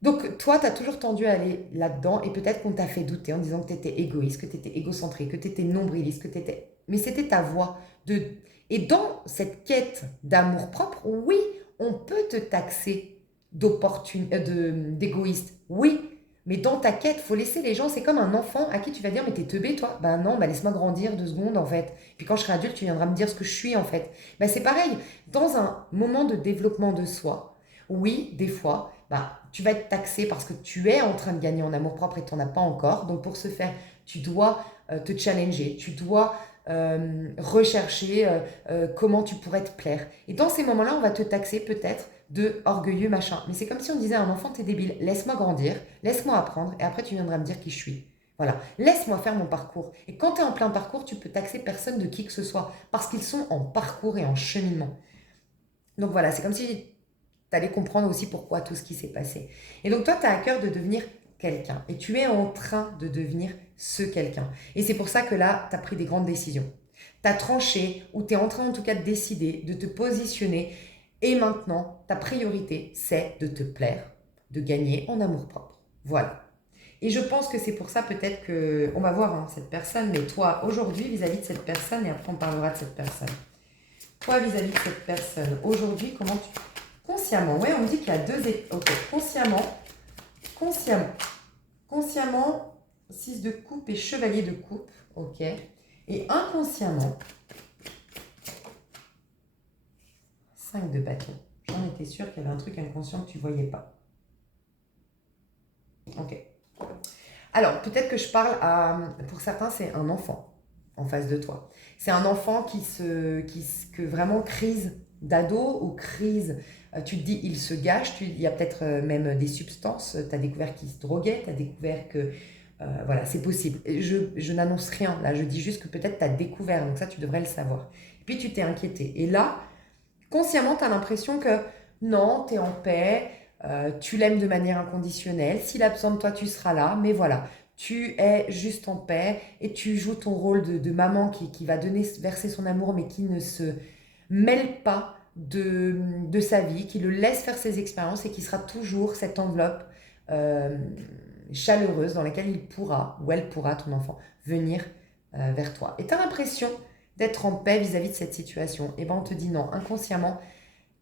Donc, toi, tu as toujours tendu à aller là-dedans et peut-être qu'on t'a fait douter en disant que tu étais égoïste, que tu étais égocentré, que tu étais nombriliste, que tu étais... Mais c'était ta voix. Et dans cette quête d'amour-propre, oui, on peut te taxer d'égoïste. Oui, mais dans ta quête, faut laisser les gens... C'est comme un enfant à qui tu vas dire, mais t'es teubé, toi? Ben non, ben laisse-moi grandir 2 secondes, en fait. Puis quand je serai adulte, tu viendras me dire ce que je suis, en fait. Ben c'est pareil. Dans un moment de développement de soi, oui, des fois... Bah, tu vas être taxé parce que tu es en train de gagner en amour-propre et tu n'en as pas encore. Donc pour ce faire, tu dois te challenger, tu dois rechercher comment tu pourrais te plaire. Et dans ces moments-là, on va te taxer peut-être de orgueilleux machin. Mais c'est comme si on disait à un enfant, t'es débile, laisse-moi grandir, laisse-moi apprendre et après tu viendras me dire qui je suis. Voilà, laisse-moi faire mon parcours. Et quand tu es en plein parcours, tu peux taxer personne de qui que ce soit parce qu'ils sont en parcours et en cheminement. Donc voilà, c'est comme si tu allais comprendre aussi pourquoi tout ce qui s'est passé. Et donc toi, tu as à cœur de devenir quelqu'un. Et tu es en train de devenir ce quelqu'un. Et c'est pour ça que là, tu as pris des grandes décisions. Tu as tranché, ou tu es en train en tout cas de décider, de te positionner. Et maintenant, ta priorité, c'est de te plaire, de gagner en amour-propre. Voilà. Et je pense que c'est pour ça peut-être que... On va voir hein, cette personne, mais toi, aujourd'hui, vis-à-vis de cette personne, et après on parlera de cette personne. Toi, vis-à-vis de cette personne, aujourd'hui, comment tu... Consciemment, ouais, on me dit qu'il y a Ok, consciemment, 6 de coupe et chevalier de coupe, ok. Et inconsciemment, 5 de bâton. J'en étais sûre qu'il y avait un truc inconscient que tu ne voyais pas. Ok. Alors, peut-être que je parle à... Pour certains, c'est un enfant en face de toi. C'est un enfant que vraiment crise d'ado ou crise, tu te dis, il se gâche, il y a peut-être même des substances, tu as découvert qu'il se droguait, tu as découvert que, voilà, c'est possible. Je n'annonce rien, là, je dis juste que peut-être tu as découvert, donc ça, tu devrais le savoir. Et puis, tu t'es inquiété. Et là, consciemment, tu as l'impression que non, tu es en paix, tu l'aimes de manière inconditionnelle, s'il a besoin de toi, tu seras là, mais voilà, tu es juste en paix et tu joues ton rôle de maman qui va verser son amour, mais qui ne se mêle pas de sa vie, qui le laisse faire ses expériences et qui sera toujours cette enveloppe chaleureuse dans laquelle il pourra, ou elle pourra, ton enfant, venir vers toi. Et tu as l'impression d'être en paix vis-à-vis de cette situation. Et ben on te dit non, inconsciemment,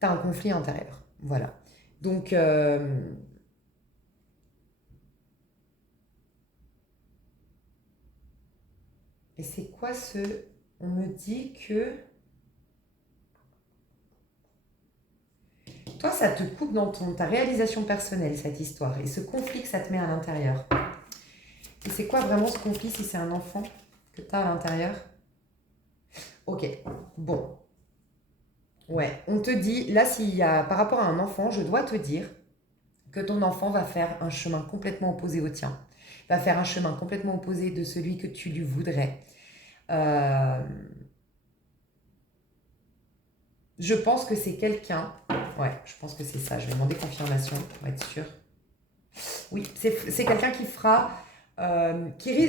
tu as un conflit intérieur. Voilà. Donc, et c'est quoi ce... On me dit que... Toi, ça te coupe dans ta réalisation personnelle, cette histoire, et ce conflit que ça te met à l'intérieur. Et c'est quoi vraiment ce conflit si c'est un enfant que tu as à l'intérieur? Ok, bon. Ouais, on te dit, là, s'il y a, par rapport à un enfant, je dois te dire que ton enfant va faire un chemin complètement opposé au tien. Va faire un chemin complètement opposé de celui que tu lui voudrais. Euh, je pense que c'est quelqu'un. Ouais, je pense que c'est ça. Je vais demander confirmation pour être sûr. Oui, c'est quelqu'un qui fera.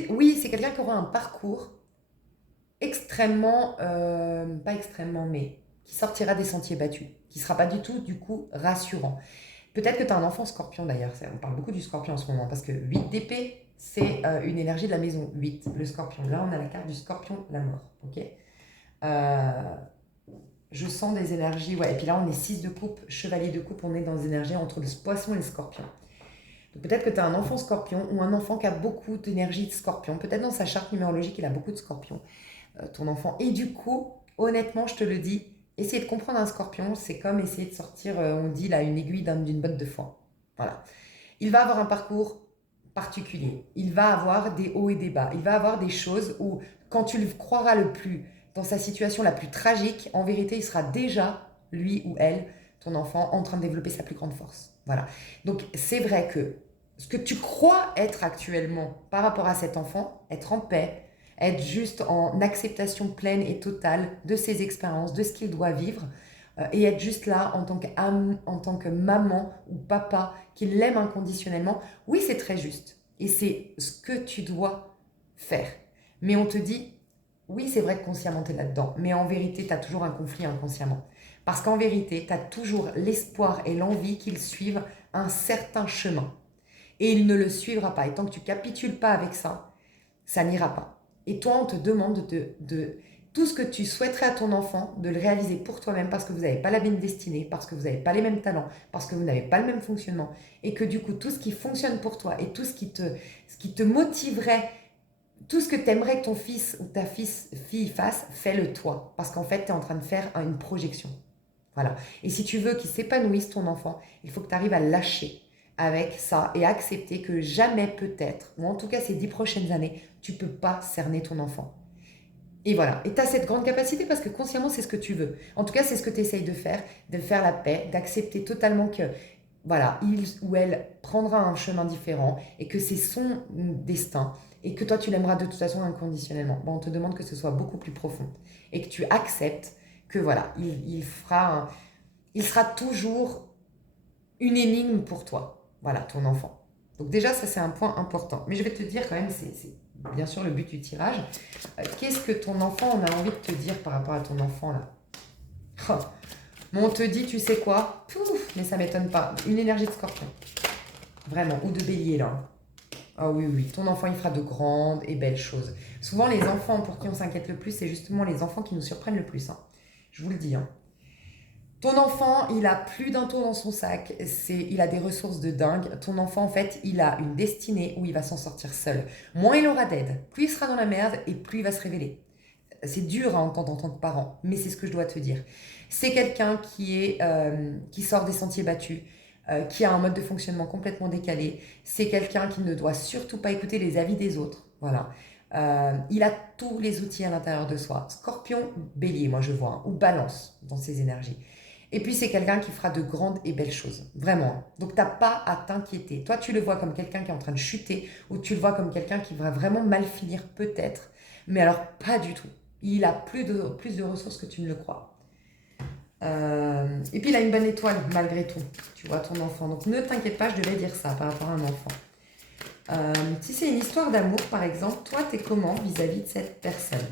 Oui, c'est quelqu'un qui aura un parcours extrêmement. Pas extrêmement, mais qui sortira des sentiers battus. Qui sera pas du tout, du coup, rassurant. Peut-être que tu as un enfant scorpion d'ailleurs. On parle beaucoup du scorpion en ce moment parce que 8 d'épée, c'est une énergie de la maison 8, le scorpion. Là, on a la carte du scorpion, la mort. Ok. Euh, je sens des énergies. Ouais, et puis là, on est 6 de coupe, chevalier de coupe, on est dans des énergies entre le poisson et le scorpion. Donc peut-être que tu as un enfant scorpion ou un enfant qui a beaucoup d'énergie de scorpion. Peut-être dans sa charte numérologique, il a beaucoup de scorpion, ton enfant. Et du coup, honnêtement, je te le dis, essayer de comprendre un scorpion, c'est comme essayer de sortir, on dit là, une aiguille d'une botte de foin. Voilà. Il va avoir un parcours particulier. Il va avoir des hauts et des bas. Il va avoir des choses où, quand tu le croiras le plus dans sa situation la plus tragique, en vérité, il sera déjà, lui ou elle, ton enfant, en train de développer sa plus grande force. Voilà. Donc, c'est vrai que ce que tu crois être actuellement par rapport à cet enfant, être en paix, être juste en acceptation pleine et totale de ses expériences, de ce qu'il doit vivre, et être juste là en tant que maman ou papa qui l'aime inconditionnellement, oui, c'est très juste. Et c'est ce que tu dois faire. Mais on te dit, oui, c'est vrai que consciemment, tu es là-dedans, mais en vérité, tu as toujours un conflit inconsciemment. Parce qu'en vérité, tu as toujours l'espoir et l'envie qu'il suive un certain chemin. Et il ne le suivra pas. Et tant que tu capitules pas avec ça, ça n'ira pas. Et toi, on te demande de tout ce que tu souhaiterais à ton enfant, de le réaliser pour toi-même parce que vous n'avez pas la même destinée, parce que vous n'avez pas les mêmes talents, parce que vous n'avez pas le même fonctionnement. Et que du coup, tout ce qui fonctionne pour toi et tout ce qui te motiverait, tout ce que tu aimerais que ton fils ou ta fille fasse, fais-le toi. Parce qu'en fait, tu es en train de faire une projection. Voilà. Et si tu veux qu'il s'épanouisse, ton enfant, il faut que tu arrives à lâcher avec ça et accepter que jamais peut-être, ou en tout cas ces 10 prochaines années, tu ne peux pas cerner ton enfant. Et voilà. Et tu as cette grande capacité parce que consciemment, c'est ce que tu veux. En tout cas, c'est ce que tu essayes de faire la paix, d'accepter totalement que, voilà, il ou elle prendra un chemin différent et que c'est son destin et que toi, tu l'aimeras de toute façon inconditionnellement. Bon, on te demande que ce soit beaucoup plus profond et que tu acceptes que, voilà, il sera toujours une énigme pour toi, voilà, ton enfant. Donc déjà, ça c'est un point important. Mais je vais te dire quand même, c'est bien sûr le but du tirage. Qu'est-ce que ton enfant, on a envie de te dire par rapport à ton enfant là? Oh. On te dit, tu sais quoi? Pouf, mais ça m'étonne pas. Une énergie de scorpion. Vraiment, ou de bélier là. Ah oui, oui, ton enfant il fera de grandes et belles choses. Souvent les enfants pour qui on s'inquiète le plus, c'est justement les enfants qui nous surprennent le plus. Hein. Je vous le dis. Hein. Ton enfant, il a plus d'un tour dans son sac, il a des ressources de dingue. Ton enfant, en fait, il a une destinée où il va s'en sortir seul. Moins il aura d'aide, plus il sera dans la merde et plus il va se révéler. C'est dur à entendre en tant que parent, mais c'est ce que je dois te dire. C'est quelqu'un qui sort des sentiers battus, qui a un mode de fonctionnement complètement décalé. C'est quelqu'un qui ne doit surtout pas écouter les avis des autres. Voilà. Il a tous les outils à l'intérieur de soi. Scorpion, bélier, moi je vois, hein, ou balance dans ses énergies. Et puis c'est quelqu'un qui fera de grandes et belles choses, vraiment. Donc t'as pas à t'inquiéter. Toi tu le vois comme quelqu'un qui est en train de chuter ou tu le vois comme quelqu'un qui va vraiment mal finir peut-être, mais alors pas du tout. Il a plus de ressources que tu ne le crois. Et puis il a une bonne étoile malgré tout, tu vois ton enfant. Donc ne t'inquiète pas, je devais dire ça par rapport à un enfant. Si c'est une histoire d'amour par exemple, toi t'es comment vis-à-vis de cette personne?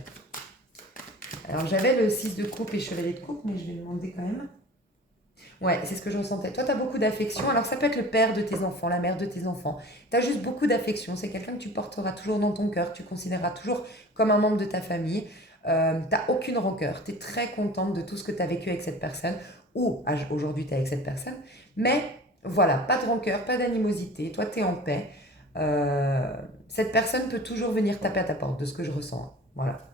Alors j'avais le 6 de coupe et chevalier de coupe, mais je vais demander quand même. Ouais, c'est ce que je ressentais. Toi, tu as beaucoup d'affection. Alors, ça peut être le père de tes enfants, la mère de tes enfants. Tu as juste beaucoup d'affection. C'est quelqu'un que tu porteras toujours dans ton cœur. Tu considéreras toujours comme un membre de ta famille. Tu n'as aucune rancœur. Tu es très contente de tout ce que tu as vécu avec cette personne. Ou aujourd'hui, tu es avec cette personne. Mais voilà, pas de rancœur, pas d'animosité. Toi, tu es en paix. Cette personne peut toujours venir taper à ta porte, de ce que je ressens. Voilà.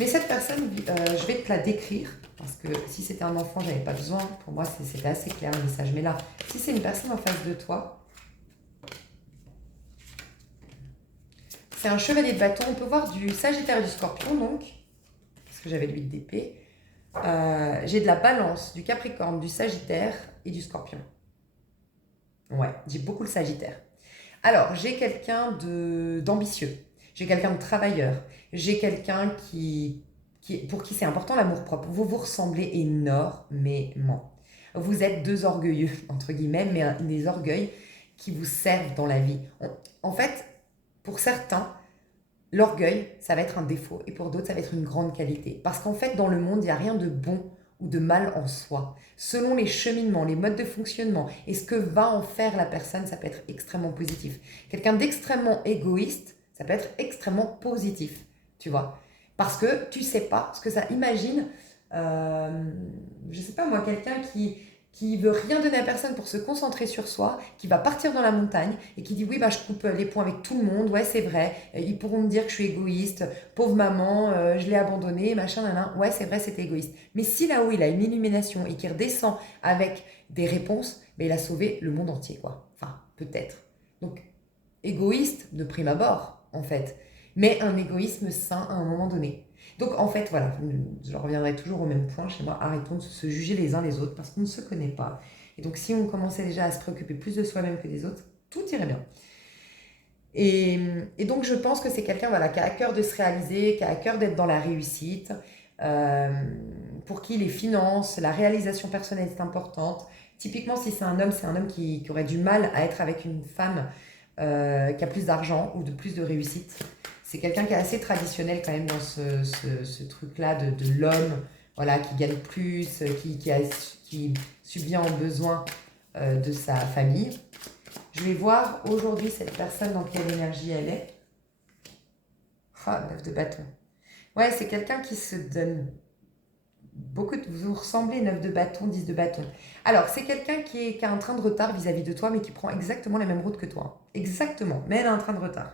Mais cette personne, je vais te la décrire, parce que si c'était un enfant, j'avais pas besoin. Pour moi, c'était assez clair le message. Mais là, si c'est une personne en face de toi, c'est un chevalier de bâton. On peut voir du Sagittaire et du Scorpion, donc, parce que j'avais l'huile d'épée. J'ai de la Balance, du Capricorne, du Sagittaire et du Scorpion. Ouais, j'ai beaucoup le Sagittaire. Alors, j'ai quelqu'un d'ambitieux, j'ai quelqu'un de travailleur, j'ai quelqu'un pour qui c'est important l'amour-propre. Vous vous ressemblez énormément. Vous êtes deux orgueilleux, entre guillemets, mais des orgueils qui vous servent dans la vie. En fait, pour certains, l'orgueil, ça va être un défaut, et pour d'autres, ça va être une grande qualité. Parce qu'en fait, dans le monde, il n'y a rien de bon ou de mal en soi. Selon les cheminements, les modes de fonctionnement, et ce que va en faire la personne, ça peut être extrêmement positif. Quelqu'un d'extrêmement égoïste, ça peut être extrêmement positif, tu vois. Parce que tu sais pas ce que ça imagine, je sais pas moi, quelqu'un qui veut rien donner à personne pour se concentrer sur soi, qui va partir dans la montagne et qui dit oui, bah, je coupe les ponts avec tout le monde, ouais c'est vrai, ils pourront me dire que je suis égoïste, pauvre maman, je l'ai abandonnée, machin, nanan, ouais c'est vrai c'est égoïste. Mais si là-haut il a une illumination et qu'il redescend avec des réponses, ben, il a sauvé le monde entier quoi, enfin peut-être. Donc égoïste de prime abord en fait, mais un égoïsme sain à un moment donné. Donc en fait, voilà, je reviendrai toujours au même point chez moi, arrêtons de se juger les uns les autres parce qu'on ne se connaît pas. Et donc si on commençait déjà à se préoccuper plus de soi-même que des autres, tout irait bien. Et donc je pense que c'est quelqu'un voilà, qui a à cœur de se réaliser, qui a à cœur d'être dans la réussite, euh, pour qui les finances, la réalisation personnelle est importante. Typiquement, si c'est un homme qui aurait du mal à être avec une femme qui a plus d'argent ou de plus de réussite. C'est quelqu'un qui est assez traditionnel quand même dans ce truc-là de l'homme, voilà, qui gagne plus, qui subvient aux besoins de sa famille. Je vais voir aujourd'hui cette personne dans quelle énergie elle est. Ah, 9 de bâton. Ouais, c'est quelqu'un qui se donne beaucoup. Vous ressemblez 9 de bâton, 10 de bâton. Alors, c'est quelqu'un qui a un train de retard vis-à-vis de toi, mais qui prend exactement la même route que toi. Exactement, mais elle a un train de retard.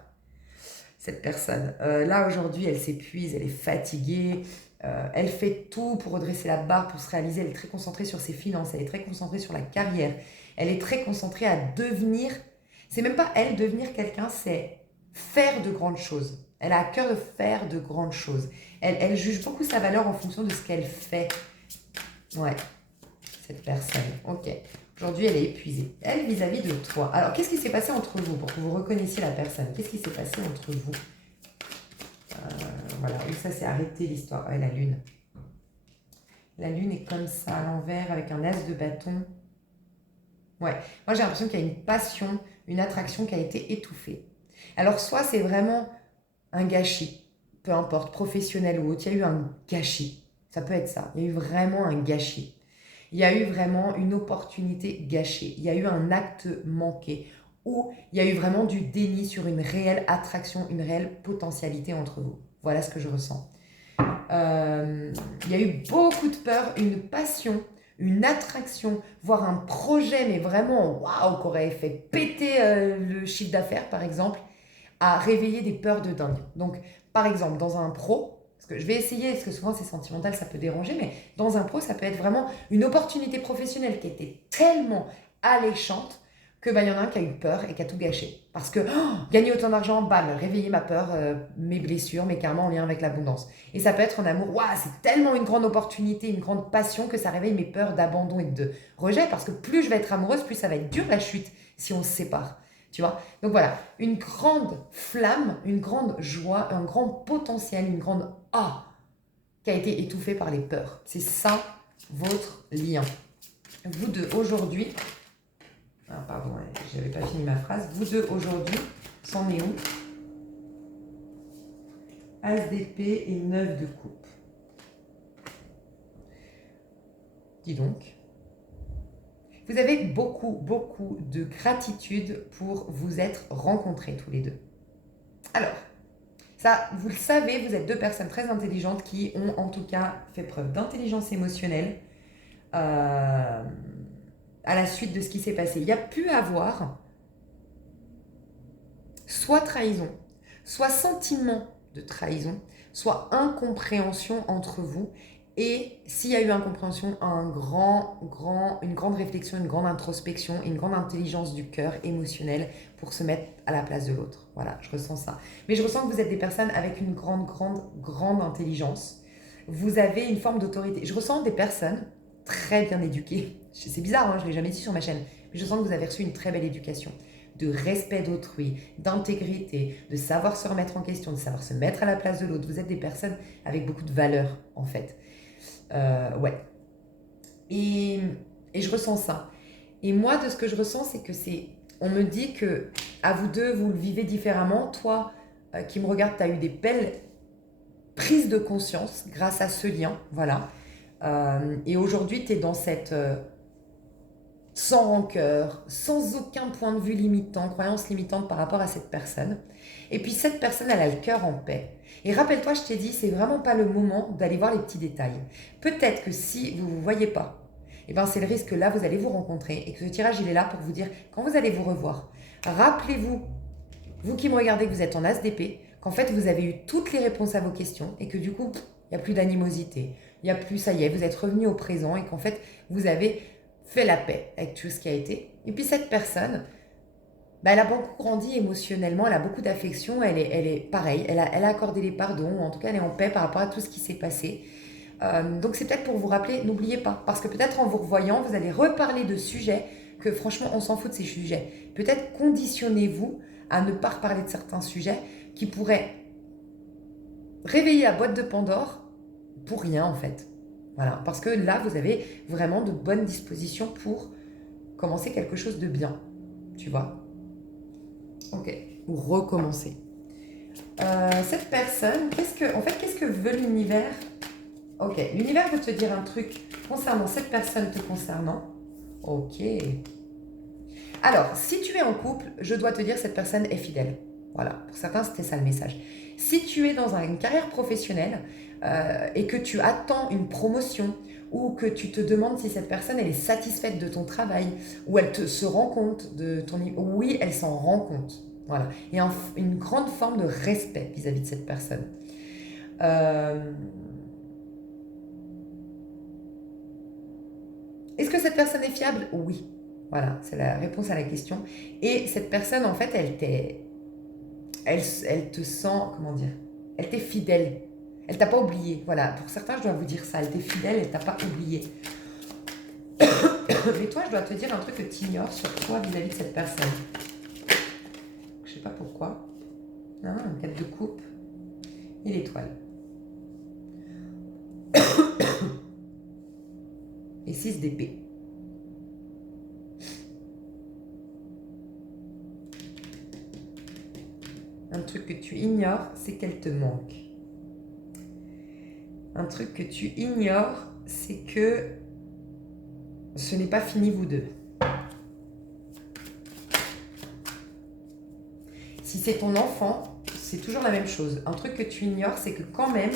Cette personne. Là, aujourd'hui, elle s'épuise, elle est fatiguée, elle fait tout pour redresser la barre, pour se réaliser, elle est très concentrée sur ses finances, elle est très concentrée sur la carrière, elle est très concentrée à devenir, c'est même pas elle devenir quelqu'un, c'est faire de grandes choses. Elle a à cœur de faire de grandes choses. Elle juge beaucoup sa valeur en fonction de ce qu'elle fait. Ouais, cette personne, ok. Aujourd'hui, elle est épuisée. Elle, vis-à-vis de toi. Alors, qu'est-ce qui s'est passé entre vous pour que vous reconnaissiez la personne? Qu'est-ce qui s'est passé entre vous? Voilà, où ça s'est arrêté l'histoire. Ouais, la lune. La lune est comme ça, à l'envers, avec un as de bâton. Ouais, moi j'ai l'impression qu'il y a une passion, une attraction qui a été étouffée. Alors, soit c'est vraiment un gâchis, peu importe, professionnel ou autre, il y a eu un gâchis. Ça peut être ça. Il y a eu vraiment un gâchis. Il y a eu vraiment une opportunité gâchée. Il y a eu un acte manqué. Ou il y a eu vraiment du déni sur une réelle attraction, une réelle potentialité entre vous. Voilà ce que je ressens. Il y a eu beaucoup de peur, une passion, une attraction, voire un projet, mais vraiment, waouh, qui aurait fait péter le chiffre d'affaires, par exemple, à réveiller des peurs de dingue. Donc, par exemple, dans un pro, parce que je vais essayer, parce que souvent c'est sentimental, ça peut déranger, mais dans un pro, ça peut être vraiment une opportunité professionnelle qui était tellement alléchante que il y en a un qui a eu peur et qui a tout gâché. Parce que gagner autant d'argent, bam, réveiller ma peur, mes blessures, mes karmas en lien avec l'abondance. Et ça peut être en amour, waouh, c'est tellement une grande opportunité, une grande passion que ça réveille mes peurs d'abandon et de rejet, parce que plus je vais être amoureuse, plus ça va être dur la chute si on se sépare. Tu vois? Donc voilà, une grande flamme, une grande joie, un grand potentiel, une grande qui a été étouffée par les peurs. C'est ça votre lien. Vous deux aujourd'hui, pardon, j'avais pas fini ma phrase. Vous deux aujourd'hui, c'en est où? As d'épée et 9 de coupe. Dis donc. Vous avez beaucoup de gratitude pour vous être rencontrés tous les deux. Alors, ça, vous le savez, vous êtes deux personnes très intelligentes qui ont en tout cas fait preuve d'intelligence émotionnelle à la suite de ce qui s'est passé. Il y a pu avoir soit trahison, soit sentiment de trahison, soit incompréhension entre vous Et s'il y a eu incompréhension, une grande réflexion, une grande introspection, une grande intelligence du cœur émotionnel pour se mettre à la place de l'autre. Voilà, je ressens ça. Mais je ressens que vous êtes des personnes avec une grande intelligence. Vous avez une forme d'autorité. Je ressens des personnes très bien éduquées. C'est bizarre, hein, je ne l'ai jamais dit sur ma chaîne. Mais je sens que vous avez reçu une très belle éducation. De respect d'autrui, d'intégrité, de savoir se remettre en question, de savoir se mettre à la place de l'autre. Vous êtes des personnes avec beaucoup de valeur, en fait. Ouais. Et je ressens ça. Et moi, de ce que je ressens, c'est que on me dit que à vous deux, vous le vivez différemment. Toi, qui me regarde, tu as eu des belles prises de conscience grâce à ce lien. Voilà. Et aujourd'hui, tu es dans cette... sans rancœur, sans aucun point de vue limitant, croyance limitante par rapport à cette personne. Et puis cette personne, elle a le cœur en paix. Et rappelle-toi, je t'ai dit, c'est vraiment pas le moment d'aller voir les petits détails. Peut-être que si vous ne vous voyez pas, eh ben c'est le risque que là, vous allez vous rencontrer et que ce tirage, il est là pour vous dire, quand vous allez vous revoir, rappelez-vous, vous qui me regardez, que vous êtes en as d'épée, qu'en fait, vous avez eu toutes les réponses à vos questions et que du coup, il n'y a plus d'animosité, il n'y a plus, ça y est, vous êtes revenu au présent et qu'en fait, vous avez fait la paix avec tout ce qui a été. Et puis cette personne, bah, elle a beaucoup grandi émotionnellement, elle a beaucoup d'affection, elle est pareille, elle a accordé les pardons, ou en tout cas elle est en paix par rapport à tout ce qui s'est passé. Donc c'est peut-être pour vous rappeler, n'oubliez pas, parce que peut-être en vous revoyant, vous allez reparler de sujets que franchement on s'en fout de ces sujets. Peut-être conditionnez-vous à ne pas reparler de certains sujets qui pourraient réveiller la boîte de Pandore pour rien en fait. Voilà, parce que là vous avez vraiment de bonnes dispositions pour commencer quelque chose de bien, tu vois. Ok, ou recommencer. Cette personne, qu'est-ce que veut l'univers? Ok, l'univers veut te dire un truc concernant cette personne te concernant. Ok. Alors, si tu es en couple, je dois te dire cette personne est fidèle. Voilà, pour certains, c'était ça le message. Si tu es dans une carrière professionnelle et que tu attends une promotion ou que tu te demandes si cette personne elle est satisfaite de ton travail ou elle se rend compte de ton niveau, oui, elle s'en rend compte. Voilà, il y a une grande forme de respect vis-à-vis de cette personne. Est-ce que cette personne est fiable? Oui. Voilà, c'est la réponse à la question. Et cette personne, en fait, elle te sent, comment dire, elle t'est fidèle. Elle t'a pas oublié. Voilà, pour certains, je dois vous dire ça. Elle t'est fidèle, elle t'a pas oublié. Mais toi, je dois te dire un truc que tu ignores sur toi vis-à-vis de cette personne. Je sais pas pourquoi. Ah, un 4 de coupe et l'étoile. Et 6 d'épée. Un truc que tu ignores, c'est qu'elle te manque. Un truc que tu ignores, c'est que ce n'est pas fini vous deux. Si c'est ton enfant, c'est toujours la même chose. Un truc que tu ignores, c'est que quand même,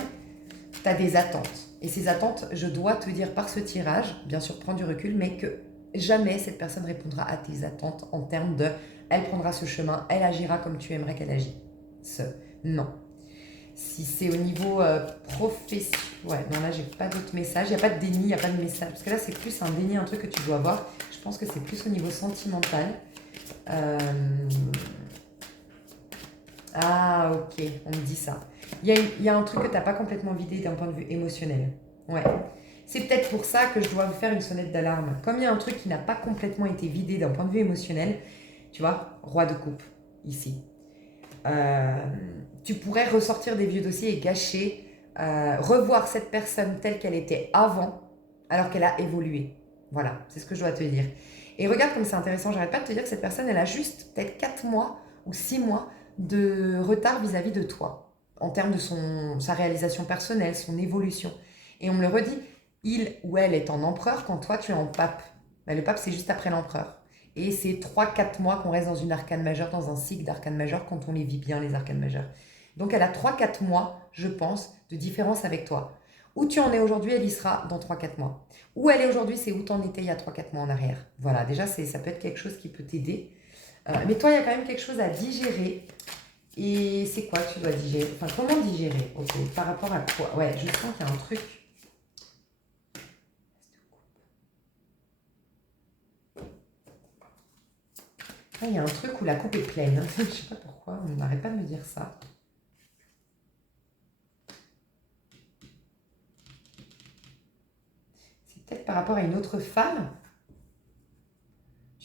tu as des attentes. Et ces attentes, je dois te dire par ce tirage, bien sûr, prends du recul, mais que jamais cette personne répondra à tes attentes en termes de elle prendra ce chemin, elle agira comme tu aimerais qu'elle agisse. Non. Si c'est au niveau professionnel, ouais, non, là, j'ai pas d'autres messages. Il n'y a pas de déni, il n'y a pas de message. Parce que là, c'est plus un déni, un truc que tu dois voir. Je pense que c'est plus au niveau sentimental. Ah, ok, on me dit ça. Il y a un truc que tu n'as pas complètement vidé d'un point de vue émotionnel. Ouais. C'est peut-être pour ça que je dois vous faire une sonnette d'alarme. Comme il y a un truc qui n'a pas complètement été vidé d'un point de vue émotionnel, tu vois, roi de coupe, ici. Tu pourrais ressortir des vieux dossiers et gâcher, revoir cette personne telle qu'elle était avant, alors qu'elle a évolué. Voilà, c'est ce que je dois te dire. Et regarde comme c'est intéressant, j'arrête pas de te dire que cette personne, elle a juste peut-être 4 mois ou 6 mois de retard vis-à-vis de toi, en termes de sa réalisation personnelle, son évolution. Et on me le redit, il ou elle est en empereur quand toi tu es en pape. Mais le pape, c'est juste après l'empereur. Et c'est 3-4 mois qu'on reste dans une arcane majeure, dans un cycle d'arcane majeure, quand on les vit bien, les arcanes majeures. Donc elle a 3-4 mois, je pense, de différence avec toi. Où tu en es aujourd'hui, elle y sera dans 3-4 mois. Où elle est aujourd'hui, c'est où tu en étais il y a 3-4 mois en arrière. Voilà, déjà, ça peut être quelque chose qui peut t'aider. Mais toi, il y a quand même quelque chose à digérer. Et c'est quoi que tu dois digérer? Enfin, comment digérer? Ok, par rapport à quoi? Ouais, je sens qu'il y a un truc. Ah, il y a un truc où la coupe est pleine. Je ne sais pas pourquoi, on n'arrête pas de me dire ça. C'est peut-être par rapport à une autre femme.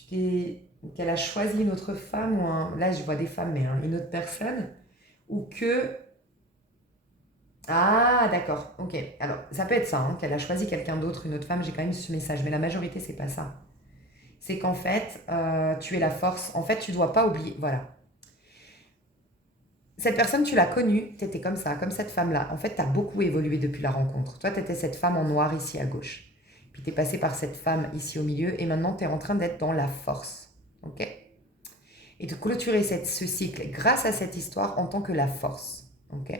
Qu'elle a choisi une autre femme, là je vois des femmes, mais une autre personne, ou que... Ah, d'accord, ok. Alors, ça peut être ça, hein, qu'elle a choisi quelqu'un d'autre, une autre femme, j'ai quand même ce message, mais la majorité, c'est pas ça. C'est qu'en fait, tu es la force. En fait, tu dois pas oublier, voilà. Cette personne, tu l'as connue, tu étais comme ça, comme cette femme-là. En fait, tu as beaucoup évolué depuis la rencontre. Toi, tu étais cette femme en noir ici à gauche. Puis tu es passé par cette femme ici au milieu, et maintenant, tu es en train d'être dans la force. Ok? Et de clôturer ce cycle grâce à cette histoire en tant que la force. Ok?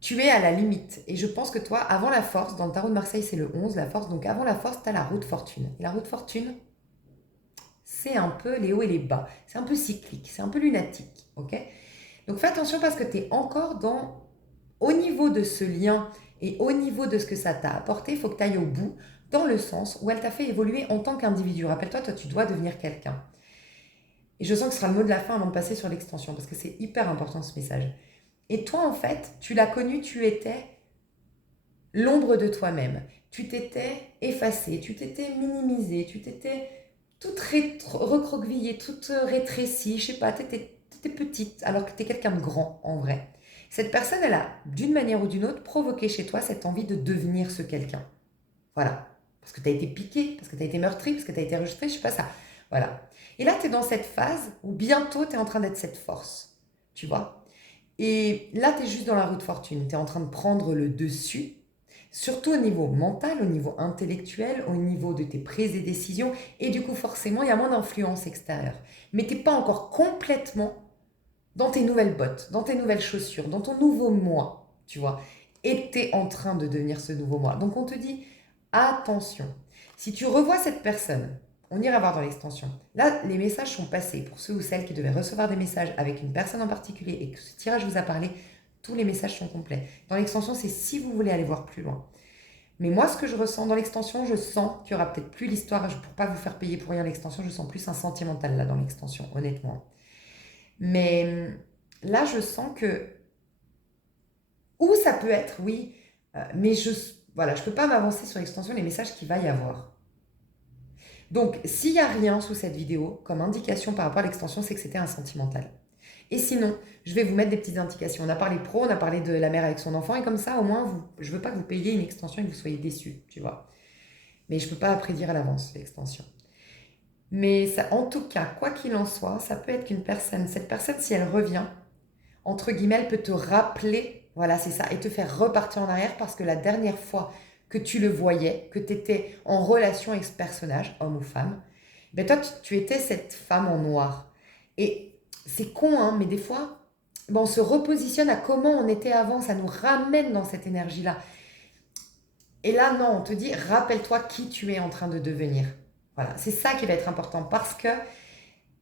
Tu es à la limite. Et je pense que toi, avant la force, dans le tarot de Marseille, c'est le 11, la force. Donc avant la force, tu as la roue de fortune. Et la roue de fortune, c'est un peu les hauts et les bas. C'est un peu cyclique, c'est un peu lunatique. Ok? Donc fais attention parce que tu es encore au niveau de ce lien et au niveau de ce que ça t'a apporté, il faut que tu ailles au bout, dans le sens où elle t'a fait évoluer en tant qu'individu. Rappelle-toi, toi, tu dois devenir quelqu'un. Et je sens que ce sera le mot de la fin avant de passer sur l'extension, parce que c'est hyper important ce message. Et toi, en fait, tu l'as connu, tu étais l'ombre de toi-même. Tu t'étais effacée, tu t'étais minimisée, tu t'étais toute recroquevillée, toute rétrécie, je sais pas, tu étais petite, alors que tu es quelqu'un de grand, en vrai. Cette personne, elle a, d'une manière ou d'une autre, provoqué chez toi cette envie de devenir ce quelqu'un. Voilà. Parce que tu as été piqué, parce que tu as été meurtri, parce que tu as été rejeté, je sais pas ça. Voilà. Et là, tu es dans cette phase où bientôt tu es en train d'être cette force. Tu vois? Et là, tu es juste dans la roue de fortune. Tu es en train de prendre le dessus, surtout au niveau mental, au niveau intellectuel, au niveau de tes prises et décisions. Et du coup, forcément, il y a moins d'influence extérieure. Mais tu n'es pas encore complètement dans tes nouvelles bottes, dans tes nouvelles chaussures, dans ton nouveau moi, tu vois. Et tu es en train de devenir ce nouveau moi. Donc, on te dit, attention, si tu revois cette personne, on ira voir dans l'extension. Là, les messages sont passés. Pour ceux ou celles qui devaient recevoir des messages avec une personne en particulier et que ce tirage vous a parlé, tous les messages sont complets. Dans l'extension, c'est si vous voulez aller voir plus loin. Mais moi, ce que je ressens dans l'extension, je sens qu'il n'y aura peut-être plus l'histoire, pour ne pas vous faire payer pour rien l'extension, je sens plus un sentimental là dans l'extension, honnêtement. Mais là, je sens que... Ou ça peut être, oui, mais voilà, je ne peux pas m'avancer sur l'extension, les messages qu'il va y avoir. Donc, s'il n'y a rien sous cette vidéo, comme indication par rapport à l'extension, c'est que c'était un sentimental. Et sinon, je vais vous mettre des petites indications. On a parlé pro, on a parlé de la mère avec son enfant, et comme ça, au moins, je ne veux pas que vous payiez une extension et que vous soyez déçus, tu vois. Mais je ne peux pas prédire à l'avance l'extension. Mais ça, en tout cas, quoi qu'il en soit, ça peut être qu'une personne, cette personne, si elle revient, entre guillemets, elle peut te rappeler, voilà, c'est ça, et te faire repartir en arrière parce que la dernière fois que tu le voyais, que tu étais en relation avec ce personnage, homme ou femme, ben toi, tu étais cette femme en noir. Et c'est con, hein, mais des fois, ben on se repositionne à comment on était avant, ça nous ramène dans cette énergie-là. Et là, non, on te dit, rappelle-toi qui tu es en train de devenir. Voilà, c'est ça qui va être important parce que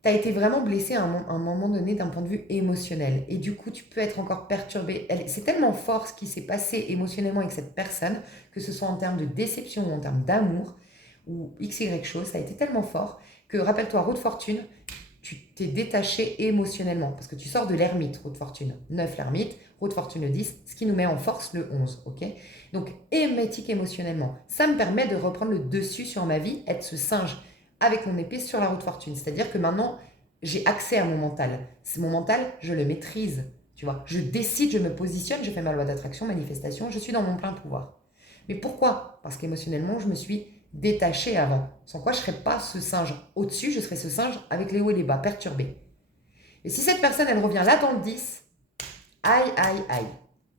tu as été vraiment blessé à un moment donné d'un point de vue émotionnel. Et du coup, tu peux être encore perturbé. C'est tellement fort ce qui s'est passé émotionnellement avec cette personne, que ce soit en termes de déception ou en termes d'amour, ou x, y chose, ça a été tellement fort que, rappelle-toi, roue de fortune, tu t'es détaché émotionnellement. Parce que tu sors de l'ermite, roue de fortune. 9 l'ermite, roue de fortune le 10, ce qui nous met en force le 11. Ok, donc, hermétique émotionnellement. Ça me permet de reprendre le dessus sur ma vie, être ce singe avec mon épée sur la roue de fortune. C'est-à-dire que maintenant, j'ai accès à mon mental. C'est mon mental, je le maîtrise. Tu vois, je décide, je me positionne, je fais ma loi d'attraction, manifestation, je suis dans mon plein pouvoir. Mais pourquoi? Parce qu'émotionnellement, je me suis détachée avant. Sans quoi, je ne serais pas ce singe au-dessus, je serais ce singe avec les hauts et les bas, perturbé. Et si cette personne, elle revient là dans le 10, aïe, aïe, aïe.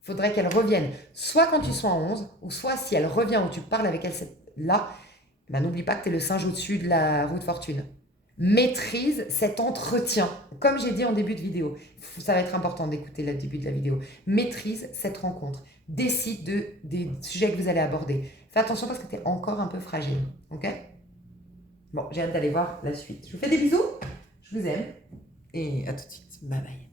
Il faudrait qu'elle revienne soit quand tu sois en 11, ou soit si elle revient où tu parles avec elle là, ben, n'oublie pas que tu es le singe au-dessus de la roue de fortune. Maîtrise cet entretien. Comme j'ai dit en début de vidéo, ça va être important d'écouter le début de la vidéo. Maîtrise cette rencontre. Décide des sujets que vous allez aborder. Fais attention parce que tu es encore un peu fragile. Ok? Bon, j'ai hâte d'aller voir la suite. Je vous fais des bisous. Je vous aime. Et à tout de suite. Bye bye.